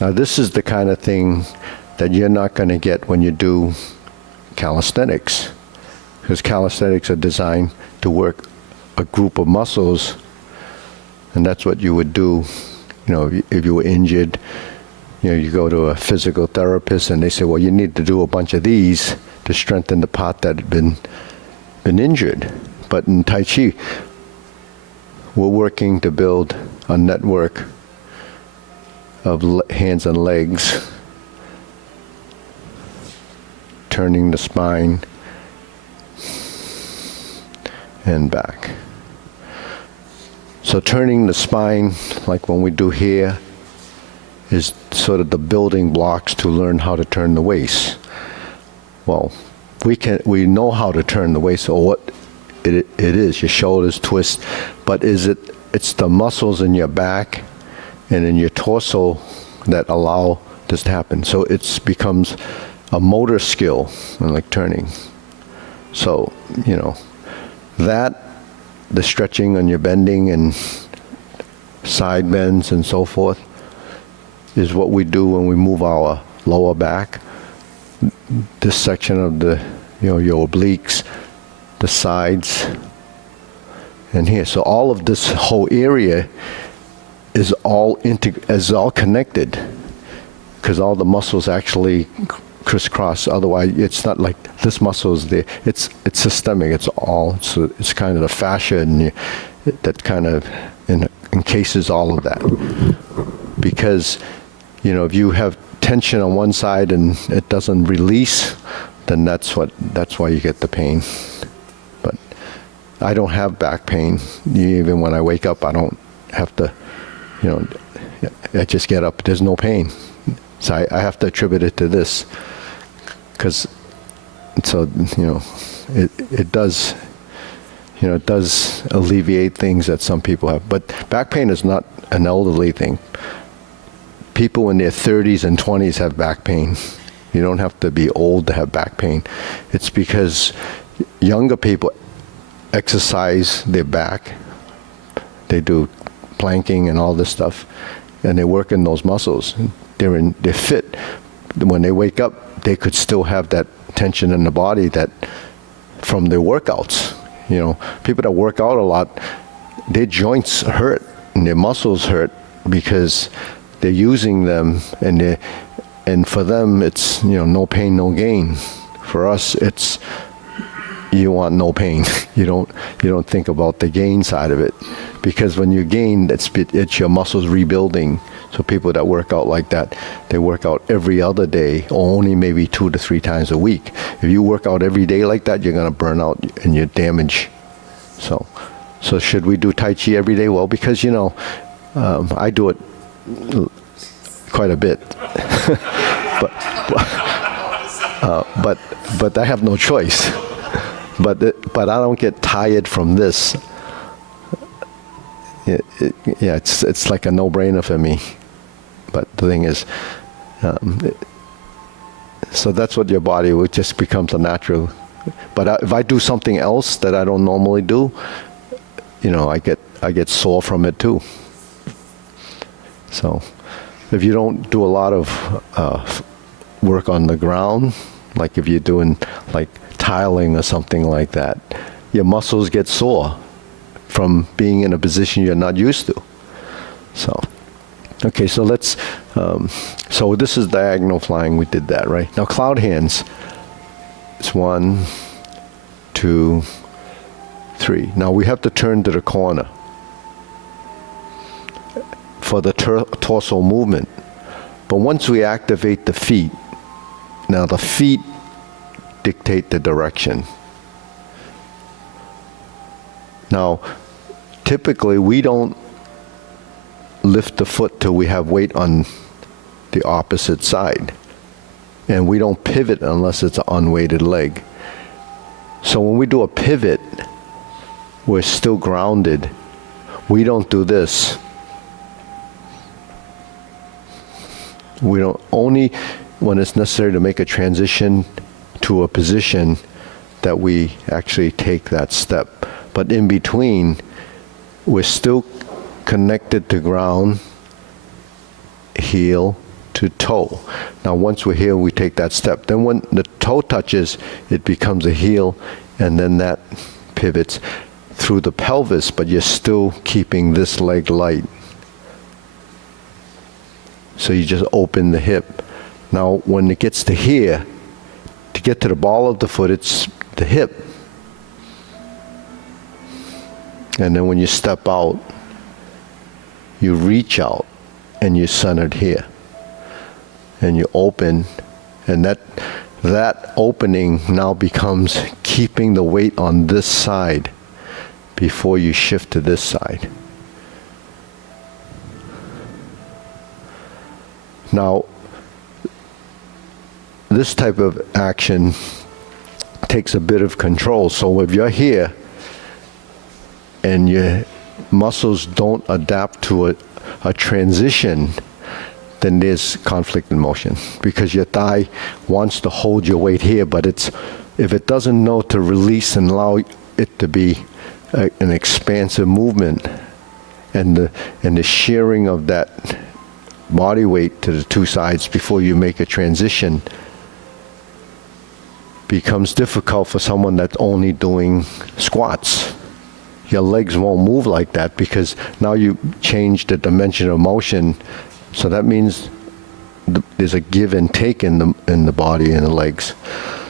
Now this is the kind of thing that you're not going to get when you do calisthenics, because calisthenics are designed to work a group of muscles, and that's what you would do. If you were injured, you go to a physical therapist and they say, well, you need to do a bunch of these to strengthen the part that had been injured. But in Tai Chi, we're working to build a network of hands and legs, turning the spine and back. So turning the spine, like when we do here, is sort of the building blocks to learn how to turn the waist. Well, we know how to turn the waist, or what it is, your shoulders twist, but it's the muscles in your back and in your torso that allow this to happen. So it becomes a motor skill, like turning. So, that, the stretching and your bending and side bends and so forth, is what we do when we move our lower back. This section of the, your obliques, the sides, and here. So all of this whole area is all connected, because all the muscles actually crisscross. Otherwise, it's not like this muscle is there. It's systemic. It's kind of the fascia that kind of encases all of that. Because if you have tension on one side and it doesn't release, then that's why you get the pain. But I don't have back pain. Even when I wake up, I don't have to, I just get up. There's no pain. So I have to attribute it to this. Because, it does, it does alleviate things that some people have. But back pain is not an elderly thing. People in their 30s and 20s have back pain. You don't have to be old to have back pain. It's because younger people exercise their back. They do planking and all this stuff, and they work in those muscles. They're fit. When they wake up, they could still have that tension in the body that from their workouts. People that work out a lot, their joints hurt and their muscles hurt because they're using them, and for them it's no pain, no gain. For us, it's you want no pain. You don't think about the gain side of it, because when you gain, it's your muscles rebuilding. So people that work out like that, they work out every other day, or only maybe 2 to 3 times a week. If you work out every day like that, you're gonna burn out and you damage. So should we do Tai Chi every day? Well, because I do it quite a bit, but I have no choice. But I don't get tired from this. It's like a no-brainer for me. But the thing is, so that's what your body just becomes a natural. But if I do something else that I don't normally do, I get sore from it too. So if you don't do a lot of work on the ground, like if you're doing like tiling or something like that, your muscles get sore from being in a position you're not used to. So, okay, so let's, so this is diagonal flying, we did that, right? Now cloud hands, it's 1, 2, 3. Now we have to turn to the corner for the torso movement. But once we activate the feet, now the feet dictate the direction. Now, typically we don't lift the foot till we have weight on the opposite side. And we don't pivot unless it's an unweighted leg. So when we do a pivot, we're still grounded. We don't do this. We don't, only when it's necessary to make a transition to a position that we actually take that step. But in between, we're still connected to ground, heel to toe. Now once we're here, we take that step. Then when the toe touches, it becomes a heel, and then that pivots through the pelvis, but you're still keeping this leg light. So you just open the hip. Now when it gets to here, To get to the ball of the foot, it's the hip. And then when you step out, you reach out and you're centered here. And you open, and that opening now becomes keeping the weight on this side before you shift to this side. Now, this type of action takes a bit of control. So if you're here and your muscles don't adapt to a transition, then there's conflict in motion, because your thigh wants to hold your weight here, but if it doesn't know to release and allow it to be an expansive movement, and the shearing of that body weight to the two sides before you make a transition becomes difficult for someone that's only doing squats. Your legs won't move like that, because now you change the dimension of motion. So that means there's a give and take in the body and the legs.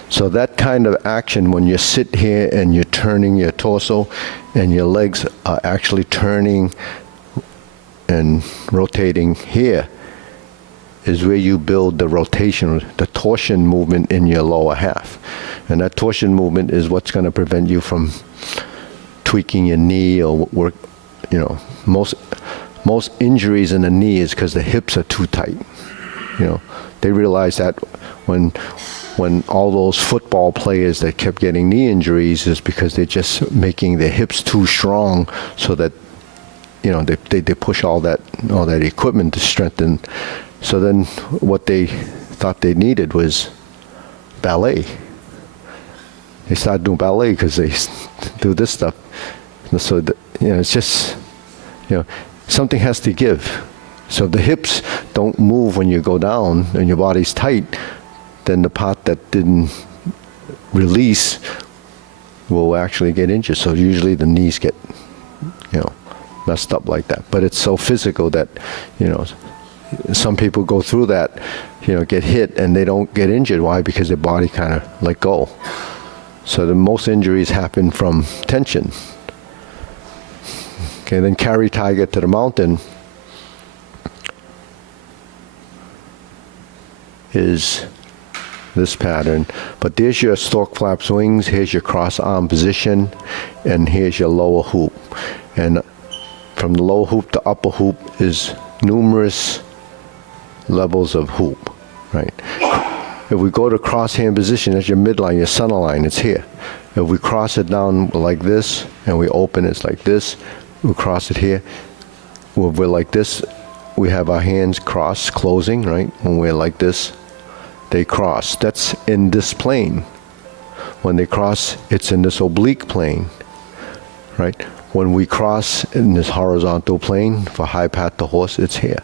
So that kind of action, when you sit here and you're turning your torso and your legs are actually turning and rotating here, is where you build the rotation, the torsion movement in your lower half. And that torsion movement is what's going to prevent you from tweaking your knee or work, most injuries in the knee is because the hips are too tight. They realize that when all those football players that kept getting knee injuries is because they're just making their hips too strong, so that they push all that equipment to strengthen. So then what they thought they needed was ballet. They started doing ballet because they do this stuff. So it's just something has to give. So if the hips don't move when you go down and your body's tight, then the part that didn't release will actually get injured. So usually the knees get, messed up like that. But it's so physical that, some people go through that, get hit and they don't get injured. Why? Because their body kind of let go. So the most injuries happen from tension. Okay, then carry tiger to the mountain is this pattern. But there's your stork flaps wings, here's your cross arm position, and here's your lower hoop. And from the lower hoop to upper hoop is numerous levels of hoop, right? If we go to cross hand position, that's your midline, your center line, it's here. If we cross it down like this, and we open it like this, we cross it here. When we're like this, we have our hands crossed, closing, right? When we're like this, they cross. That's in this plane. When they cross, it's in this oblique plane, right? When we cross in this horizontal plane for high path to horse, it's here.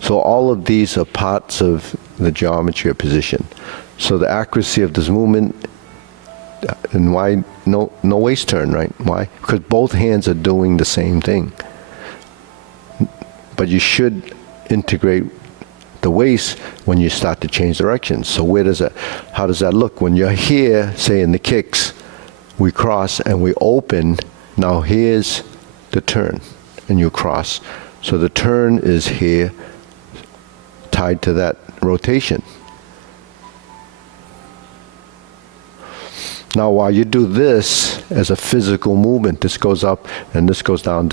So all of these are parts of the geometry of position. So the accuracy of this movement, and why no waist turn, right? Why? Because both hands are doing the same thing. But you should integrate the waist when you start to change directions. So how does that look? When you're here, say in the kicks, we cross and we open. Now here's the turn, and you cross. So the turn is here, tied to that rotation. Now while you do this as a physical movement, this goes up and this goes down,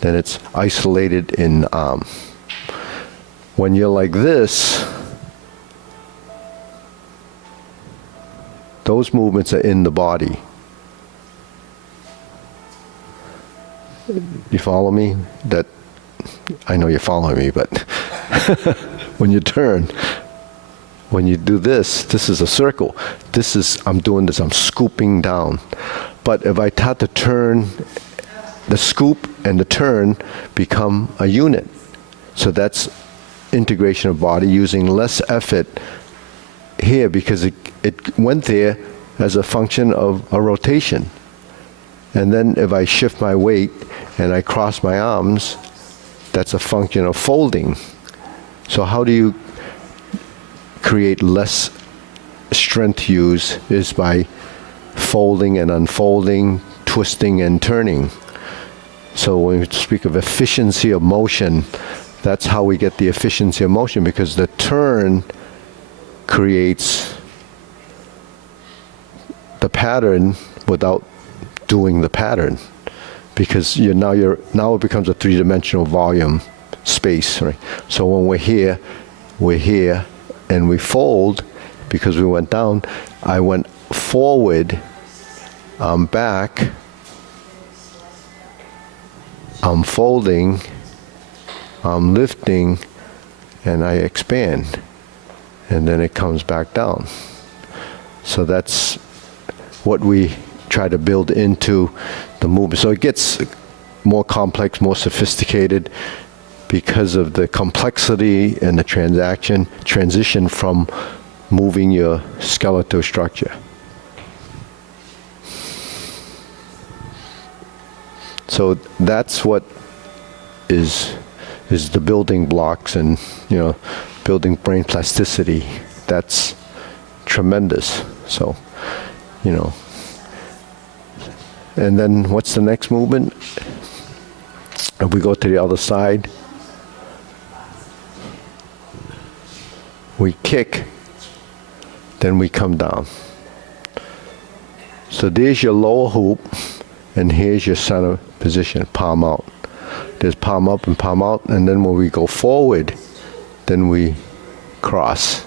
then it's isolated in arm. When you're like this, those movements are in the body. You follow me? That I know you're following me, but when you turn, when you do this is a circle. I'm doing this, I'm scooping down. But if I start to turn, the scoop and the turn become a unit. So that's integration of body using less effort here, because it went there as a function of a rotation. And then if I shift my weight and I cross my arms, that's a function of folding. So how do you create less strength use is by folding and unfolding, twisting and turning. So when we speak of efficiency of motion, that's how we get the efficiency of motion, because the turn creates the pattern without doing the pattern, because now it becomes a three-dimensional volume space, right? So when we're here, and we fold because we went down. I went forward, I'm back, I'm folding, I'm lifting, and I expand, and then it comes back down. So that's what we try to build into the movement. So it gets more complex, more sophisticated because of the complexity and the transition from moving your skeletal structure. So that's what is the building blocks, and building brain plasticity. That's tremendous. So, and then what's the next movement? If we go to the other side, we kick, then we come down. So there's your lower hoop, and here's your center position, palm out. There's palm up and palm out, and then when we go forward, then we cross.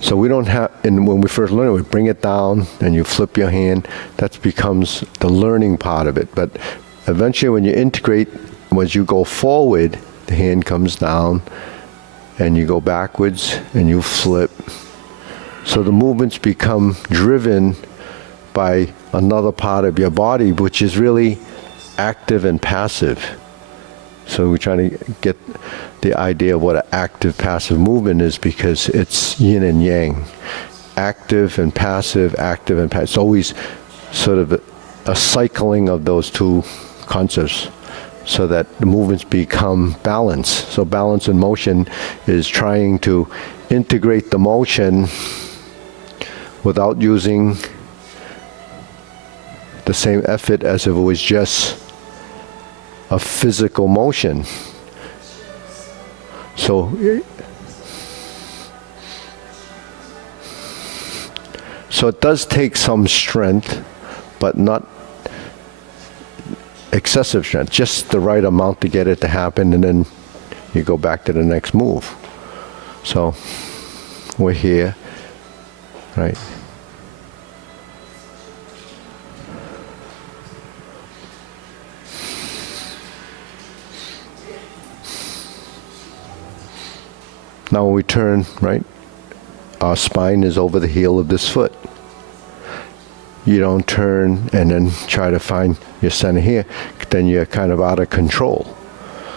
So we don't have, and when we first learn it, we bring it down, and you flip your hand. That becomes the learning part of it. But eventually when you integrate, as you go forward, the hand comes down, and you go backwards, and you flip. So the movements become driven by another part of your body, which is really active and passive. So we're trying to get the idea of what an active passive movement is, because it's yin and yang. Active and passive, active and passive. It's always sort of a cycling of those two concepts, so that the movements become balance. So balance in motion is trying to integrate the motion without using the same effort as if it was just a physical motion. So it does take some strength, but not excessive strength, just the right amount to get it to happen, and then you go back to the next move. So we're here, right? Now when we turn, right, our spine is over the heel of this foot. You don't turn and then try to find your center here, then you're kind of out of control.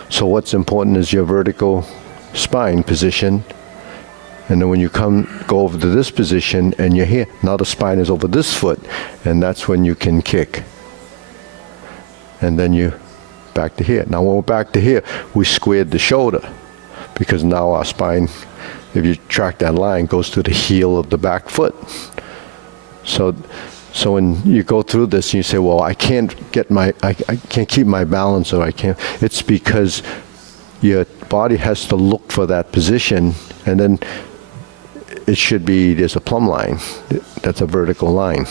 So what's important is your vertical spine position, and then when you go over to this position and you're here, now the spine is over this foot, and that's when you can kick. And then you back to here. Now when we're back to here, we squared the shoulder, because now our spine, if you track that line, goes to the heel of the back foot. So when you go through this and you say, well, I can't keep my balance, or I can't, it's because your body has to look for that position, and then it should be, there's a plumb line. That's a vertical line.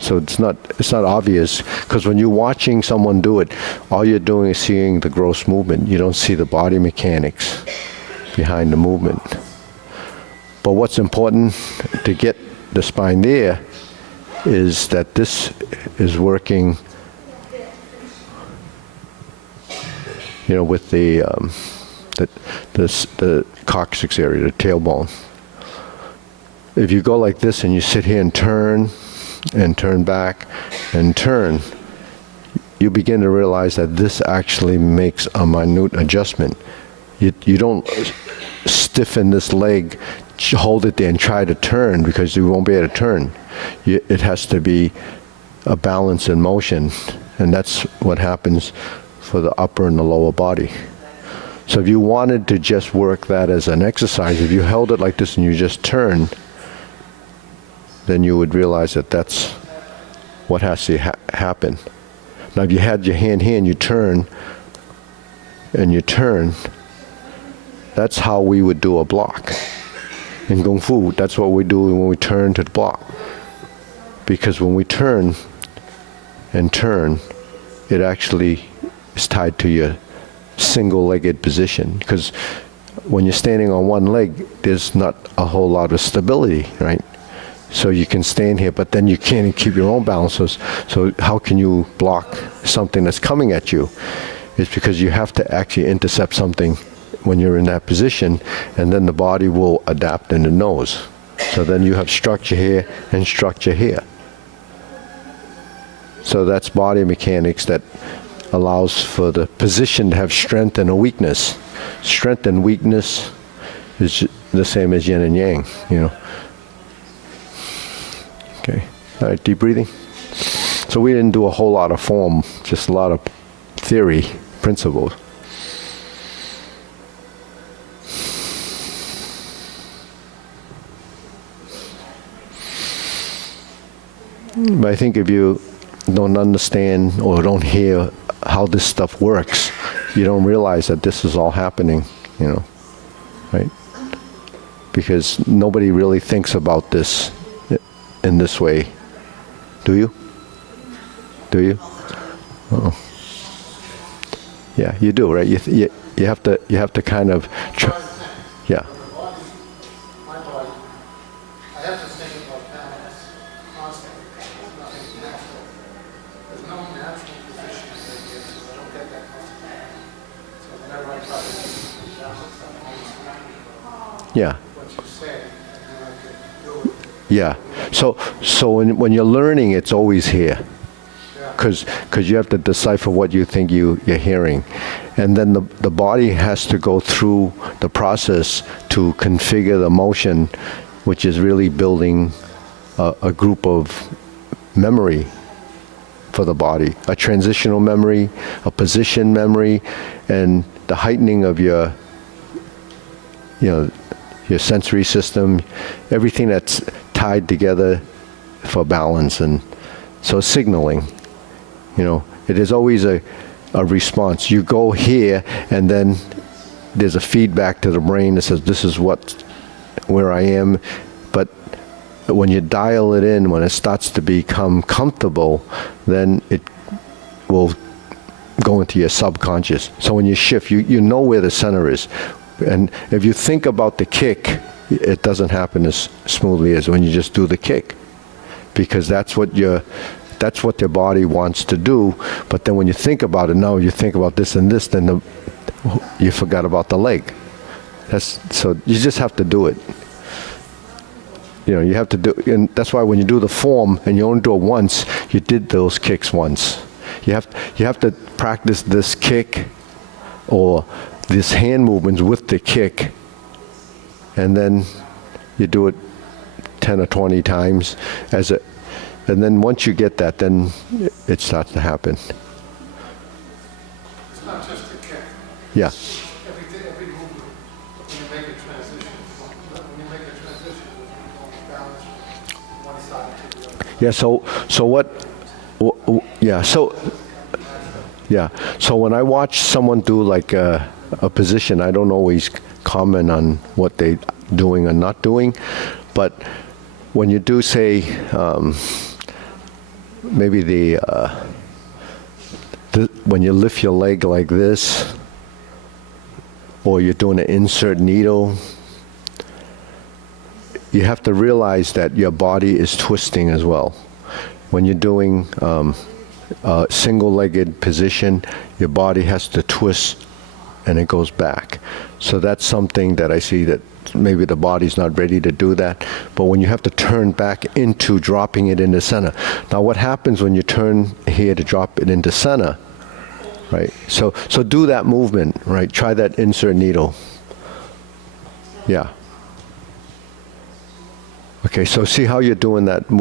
So it's not obvious, because when you're watching someone do it, all you're doing is seeing the gross movement. You don't see the body mechanics behind the movement. But what's important to get the spine there is that this is working, with the coccyx area, the tailbone. If you go like this and you sit here and turn back and turn, you begin to realize that this actually makes a minute adjustment. You don't stiffen this leg, hold it there and try to turn, because you won't be able to turn. It has to be a balance in motion, and that's what happens for the upper and the lower body. So if you wanted to just work that as an exercise, if you held it like this and you just turn, then you would realize that that's what has to happen. Now if you had your hand here and you turn, that's how we would do a block. In Kung Fu, that's what we do when we turn to the block. Because when we turn and turn, it actually is tied to your single-legged position. Because when you're standing on one leg, there's not a whole lot of stability, right? So you can stand here, but then you can't keep your own balance. So how can you block something that's coming at you? It's because you have to actually intercept something when you're in that position, and then the body will adapt and it knows. So then you have structure here and structure here. So that's body mechanics that allows for the position to have strength and a weakness. Strength and weakness is the same as yin and yang, you know. Okay, all right, deep breathing. So we didn't do a whole lot of form, just a lot of theory, principles. But I think if you don't understand or don't hear how this stuff works, you don't realize that this is all happening, you know, right? Because nobody really thinks about this in this way. Do you? Do you? Oh. Yeah, you do, right? You have to kind of, yeah. My body, I have to think about balance constantly. There's nothing natural. There's no natural position that I get to. I don't get that constantly. So whenever I try to do balance, I'm always thinking Yeah. what you say, and then I can do it. Yeah. So when you're learning, it's always here. Because you have to decipher what you think you're hearing. And then the body has to go through the process to configure the motion, which is really building a group of memory for the body. A transitional memory, a position memory, and the heightening of your sensory system, everything that's tied together for balance. And so signaling. You know, it is always a response. You go here, and then there's a feedback to the brain that says, this is where I am. But when you dial it in, when it starts to become comfortable, then it will go into your subconscious. So when you shift, you know where the center is. And if you think about the kick, it doesn't happen as smoothly as when you just do the kick. Because that's what your body wants to do. But then when you think about it, now you think about this and this, then you forgot about the leg. So you just have to do it. You know, you have to do, and that's why when you do the form and you only do it once, you did those kicks once. You have to practice this kick or this hand movements with the kick, and then you do it 10 or 20 times and then once you get that, then it starts to happen. It's not just a kick. Yeah. Every movement, when you make a transition, you go balance from one side to the other. Yeah, so when I watch someone do like a position, I don't always comment on what they're doing or not doing, but when you do say, maybe when you lift your leg like this, or you're doing an insert needle, you have to realize that your body is twisting as well. When you're doing a single-legged position, your body has to twist and it goes back. So that's something that I see that maybe the body's not ready to do that. But when you have to turn back into dropping it into center. Now what happens when you turn here to drop it into center, right? So do that movement, right? Try that insert needle. Yeah. Okay, so see how you're doing that movement.